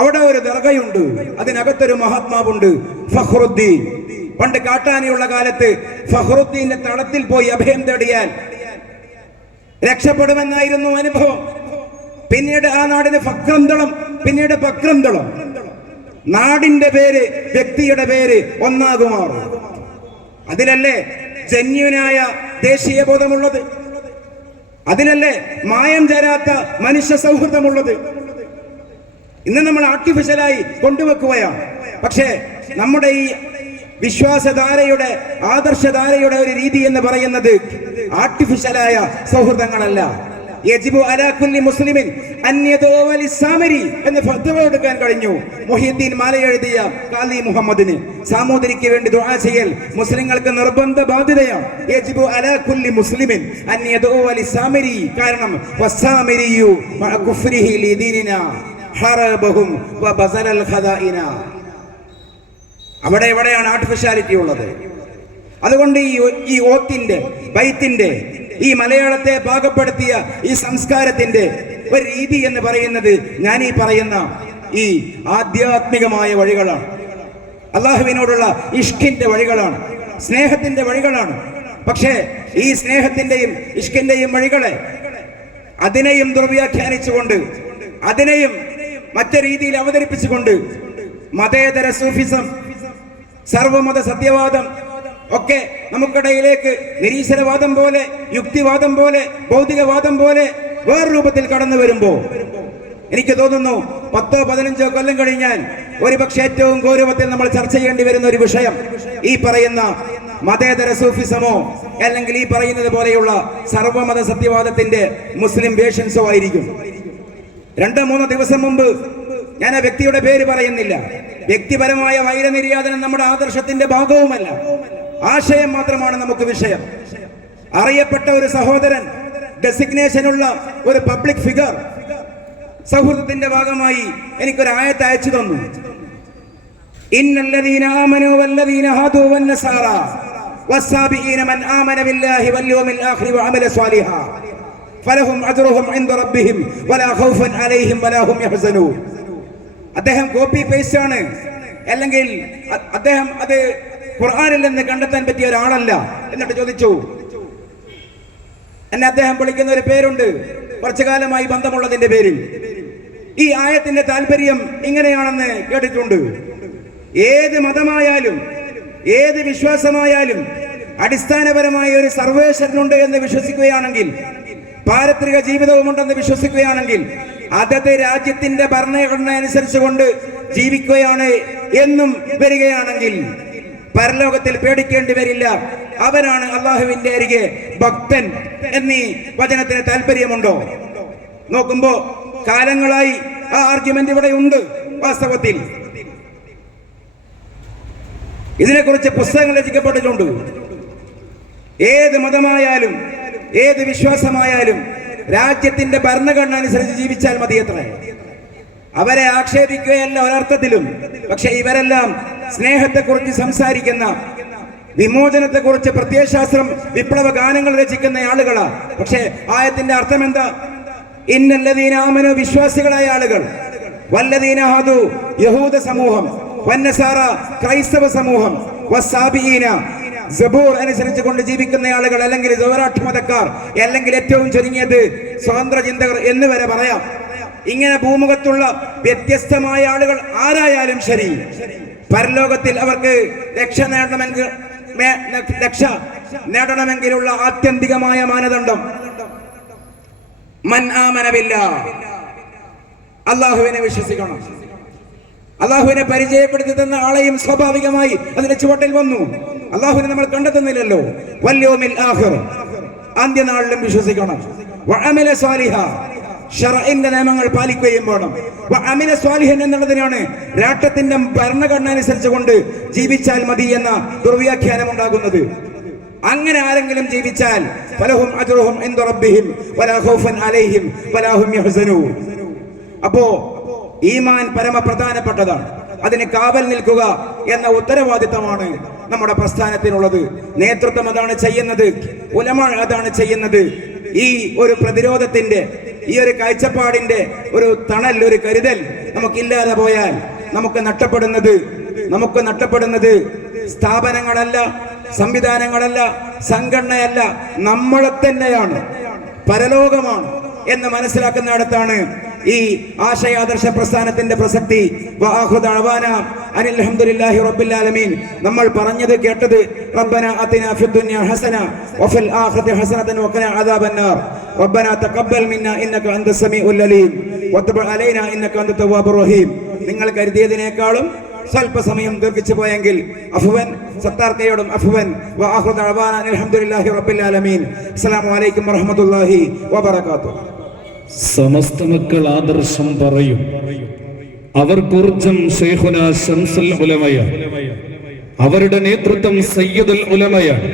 അവിടെ ഒരു ദർഗയുണ്ട്, അതിനകത്തൊരു മഹാത്മാവുണ്ട്, ഫഖ്റുദ്ദീൻ. പണ്ട് കാട്ടാനിയുള്ള കാലത്ത് ഫഖ്റുദ്ദീന്റെ തടത്തിൽ പോയി അഭയം തേടിയാൽ രക്ഷപ്പെടുമെന്നായിരുന്നു അനുഭവം. പിന്നീട് ആ നാടിന് ഫക്രന്തളം, പിന്നീട് പക്രന്തളം. നാടിന്റെ പേര് വ്യക്തിയുടെ പേര് ഒന്നാകുമാറും. അതിലല്ലേ ജന്യുനായ ദേശീയ ബോധമുള്ളത്? അതിലല്ലേ മായം ചേരാത്ത മനുഷ്യ സൗഹൃദമുള്ളത്? ഇന്ന് നമ്മൾ ആർട്ടിഫിഷ്യലായി കൊണ്ടുവെക്കുകയാണ്. പക്ഷേ നമ്മുടെ ഈ വിശ്വാസധാരയുടെ ആദർശധാരയുടെ ഒരു രീതി എന്ന് പറയുന്നത് ആർട്ടിഫിഷ്യലായ സൗഹൃദങ്ങളല്ല. യജിബു അലാ കുല്ലി മുസ്ലിമിൻ അൻ യദഉ ലിസ്സാമിരി എന്ന് ഫത്വ എടുക്കാൻ കഴിഞ്ഞു മുഹ്യിദ്ദീൻ മാല എഴുതിയ ഖാദി മുഹമ്മദിന്. സാമൂതിരിക്ക് വേണ്ടി ദുആ ചെയ്യൽ മുസ്ലിങ്ങൾക്ക് നിർബന്ധ ബാധ്യതയാണ്. യജിബു അലാ കുല്ലി മുസ്ലിമിൻ അൻ യദഉ ലിസ്സാമിരി. കാരണം വസ്സാമിരിയു മഅ കുഫ്രിഹി ലിദീനിനാ ഹറബഹും വബസലൽ ഖദായിന. അവിടെ എവിടെയാണ് ആർട്ടിഫിഷ്യാലിറ്റി ഉള്ളത്? അതുകൊണ്ട് ഈ ഓത്തിന്റെ ബൈത്തിന്റെ ഈ മലയാളത്തെ പാകപ്പെടുത്തിയ ഈ സംസ്കാരത്തിന്റെ ഒരു രീതി എന്ന് പറയുന്നത് ഞാൻ ഈ പറയുന്ന ഈ ആധ്യാത്മികമായ വഴികളാണ്, അള്ളാഹുവിനോടുള്ള ഇഷ്കിന്റെ വഴികളാണ്, സ്നേഹത്തിന്റെ വഴികളാണ്. പക്ഷേ ഈ സ്നേഹത്തിന്റെയും ഇഷ്കിന്റെയും വഴികളെ അതിനെയും ദുർവ്യാഖ്യാനിച്ചുകൊണ്ട്, അതിനെയും മറ്റു രീതിയിൽ അവതരിപ്പിച്ചുകൊണ്ട് മതേതര സൂഫിസം, സർവമത സത്യവാദം ഒക്കെ നമുക്കിടയിലേക്ക് നിരീശ്വരവാദം പോലെ, യുക്തിവാദം പോലെ, ഭൗതികവാദം പോലെ വേറെ രൂപത്തിൽ കടന്നു വരുമ്പോ എനിക്ക് തോന്നുന്നു 10-15 കൊല്ലം കഴിഞ്ഞാൽ ഒരുപക്ഷെ ഏറ്റവും ഗൗരവത്തിൽ നമ്മൾ ചർച്ച ചെയ്യേണ്ടി വരുന്ന ഒരു വിഷയം ഈ പറയുന്ന മതേതര സൂഫിസമോ അല്ലെങ്കിൽ ഈ പറയുന്നത് പോലെയുള്ള സർവമത സത്യവാദത്തിന്റെ മുസ്ലിം വേഷൻസോ ആയിരിക്കും. 2-3 ദിവസം മുമ്പ് ഞാൻ ആ വ്യക്തിയുടെ പേര് പറയുന്നില്ല. വ്യക്തിപരമായ വൈരനിര്യാതനം നമ്മുടെ ആദർശത്തിന്റെ ഭാഗവുമല്ല, ആശയം മാത്രമാണ് നമുക്ക് വിഷയം. അറിയപ്പെട്ട ഒരു സഹോദരൻ, ഡെസിഗ്നേഷനുള്ള ഒരു പബ്ലിക് ഫിഗർ സൗഹൃദത്തിന്റെ ഭാഗമായി എനിക്കൊരു ആയത്ത് അയച്ചു തന്നു. ഇന്നല്ലദീന ആമനൂ വല്ലദീന ഹാദൂ വന്നസാറ വസ്സാബിഈന മൻ ആമന ബില്ലാഹി വൽ യൗമിൽ ആഖിരി വഅമല സ്വാലിഹാ ഫലഹും അജ്റുഹും ഇൻദ റബ്ബിഹിം വലാ ഖൗഫുൻ അലൈഹിം വലാ ഹും യഹ്സനൂൻ. അദ്ദേഹം കോപ്പി പേസ്റ്റ് ആണ്, അല്ലെങ്കിൽ അദ്ദേഹം അത് ഖുർആനിൽ നിന്ന് കണ്ടെത്താൻ പറ്റിയ ഒരാളല്ല. എന്നിട്ട് ചോദിച്ചു, എന്നെ അദ്ദേഹം വിളിക്കുന്ന ഒരു പേരുണ്ട്, കുറച്ചു കാലമായി ബന്ധമുള്ളതിന്റെ പേരിൽ. ഈ ആയത്തിന്റെ താല്പര്യം ഇങ്ങനെയാണെന്ന് കേട്ടിട്ടുണ്ട്. ഏത് മതമായാലും ഏത് വിശ്വാസമായാലും അടിസ്ഥാനപരമായ ഒരു സർവേശ്വരനുണ്ട് എന്ന് വിശ്വസിക്കുകയാണെങ്കിൽ, പാരത്രിക ജീവിതവുമുണ്ടെന്ന് വിശ്വസിക്കുകയാണെങ്കിൽ, അതത് രാജ്യത്തിന്റെ ഭരണഘടന അനുസരിച്ചുകൊണ്ട് ജീവിക്കുകയാണ് എന്നും വരികയാണെങ്കിൽ പരലോകത്തിൽ പേടിക്കേണ്ടി വരില്ല. അവനാണ് അള്ളാഹുവിന്റെ അരികെ ഭക്തൻ എന്നീ വചനത്തിന് താല്പര്യമുണ്ടോ? നോക്കുമ്പോ കാലങ്ങളായി ആ ആർഗ്യുമെന്റ് ഇവിടെ ഉണ്ട്. വാസ്തവത്തിൽ ഇതിനെക്കുറിച്ച് പുസ്തകങ്ങൾ രചിക്കപ്പെട്ടിട്ടുണ്ട്. ഏത് മതമായാലും ഏത് വിശ്വാസമായാലും രാജ്യത്തിന്റെ ഭരണഘടന അനുസരിച്ച് ജീവിച്ചാൽ മതിയത്ര. അവരെ ആക്ഷേപിക്കുകയല്ല ഒരർത്ഥത്തിലും. പക്ഷെ ഇവരെല്ലാം സ്നേഹത്തെക്കുറിച്ച് സംസാരിക്കുന്ന, വിമോചനത്തെക്കുറിച്ച് പ്രത്യയശാസ്ത്രം, വിപ്ലവ ഗാനങ്ങൾ രചിക്കുന്ന ആളുകളാ. പക്ഷേ ആയത്തിന്റെ അർത്ഥം എന്താ? ഇന്നല്ലദീന ആമനൂ, വിശ്വാസികളായ ആളുകൾ, വല്ലദീന ഹാദൂ, യഹൂദ സമൂഹം, വന്നസാറ, ക്രൈസ്തവ സമൂഹം, വസ്സാബിഈന, സബൂർ അനുസരിച്ച് കൊണ്ട് ജീവിക്കുന്ന ആളുകൾ, അല്ലെങ്കിൽ സൗറാഠ്യ മതക്കാർ, അല്ലെങ്കിൽ ഏറ്റവും ചുരുങ്ങിയത് സ്വതന്ത്ര ചിന്തകർ എന്ന് വരെ പറയാം. ഇങ്ങനെ ഭൂമുഖത്തുള്ള വ്യത്യസ്തമായ ആളുകൾ ആരായാലും ശരി, പരലോകത്തിൽ അവർക്ക് രക്ഷ നേടണമെങ്കിലുള്ള ആത്യന്തികമായ മാനദണ്ഡം മൻ ആമന ബില്ലാഹ്, അള്ളാഹുവിനെ വിശ്വസിക്കണം. അള്ളാഹുവിനെ പരിചയപ്പെടുത്തി തന്ന ആളെയും സ്വാഭാവികമായി അതിന്റെ ചുവട്ടിൽ വന്നു. അള്ളാഹുവിനെ നമ്മൾ കണ്ടെത്തുന്നില്ലല്ലോ. വൽ യൗമിൽ ആഖിർ, അന്ത്യനാളിലും വിശ്വസിക്കണം. വഅമല സ്വാലിഹാ, ശർഇന്റെ നിയമങ്ങൾ പാലിക്കുകയും വേണം. വഅമല സ്വാലിഹൻ എന്നുള്ളതിനാണ് രാഷ്ട്രത്തിന്റെ ഭരണഘടന അനുസരിച്ച് കൊണ്ട് ജീവിച്ചാൽ മതി എന്ന ദുർവ്യാഖ്യാനം ഉണ്ടാകുന്നത്. അങ്ങനെ ആരെങ്കിലും ജീവിച്ചാൽ ഫലഹും അജ്റുഹും ഇൻദ റബ്ബിഹിം വലാ ഖൗഫുൻ അലൈഹിം വലാ ഹും യഹ്സനൂൻ. അപ്പോ ഈമാൻ പരമപ്രധാനപ്പെട്ടതാണ്. അതിന് കാവൽ നിൽക്കുക എന്ന ഉത്തരവാദിത്തമാണ് നമ്മുടെ പ്രസ്ഥാനത്തിനുള്ളത്. നേതൃത്വം അതാണ് ചെയ്യുന്നത്, ഉലമ അതാണ് ചെയ്യുന്നത്. ഈ ഒരു പ്രതിരോധത്തിന്റെ, ഈ ഒരു കാഴ്ചപ്പാടിന്റെ ഒരു തണൽ, ഒരു കരുതൽ നമുക്കില്ലാതെ പോയാൽ നമുക്ക് നഷ്ടപ്പെടുന്നത് സ്ഥാപനങ്ങളല്ല, സംവിധാനങ്ങളല്ല, സംഘടനയല്ല, നമ്മളെ തന്നെയാണ്, പരലോകമാണ് എന്ന് മനസ്സിലാക്കുന്നിടത്താണ് ഈ ആശയാദർശ പ്രസ്ഥാനത്തിന്റെ പ്രസക്തി. അൽഹംദുലില്ലാഹി റബ്ബിൽ ആലമീൻ. നമ്മൾ പറഞ്ഞത് കേട്ടത് റബ്ബന അതിനാ ഫിദ് ദുനിയ ഹസന വഫിൽ ആഖിറതി ഹസനതൻ വഖിനാ അദാബന്നാർ റബ്ബന തഖബ്ബൽ മിന്നാ ഇന്നക അൻതസ് സമീഉൽ അലീം വതുബ് അലൈനാ ഇന്നക അൻത തവ്വാബുർ റഹീം. നിങ്ങൾ കരുതിയതിനേക്കാളും സ്വല്പസമയം ദീർഘിച്ചു പോയെങ്കിൽ അഫ്വൻ, സത്താർക്കയോടും അഫ്വൻ. വആഖിറു ദഅവാനാ അൽഹംദുലില്ലാഹി റബ്ബിൽ ആലമീൻ. അസ്സലാമു അലൈക്കും വറഹ്മത്തുള്ളാഹി വബറകാതുഹു. സമസ്ത മക്കൾ ആദർശം പറയും. അവർക്കുർജം ശൈഖുനാ ശംസുൽ ഉലമയാണ്. അവരുടെ നേതൃത്വം സയ്യിദുൽ ഉലമയാണ്.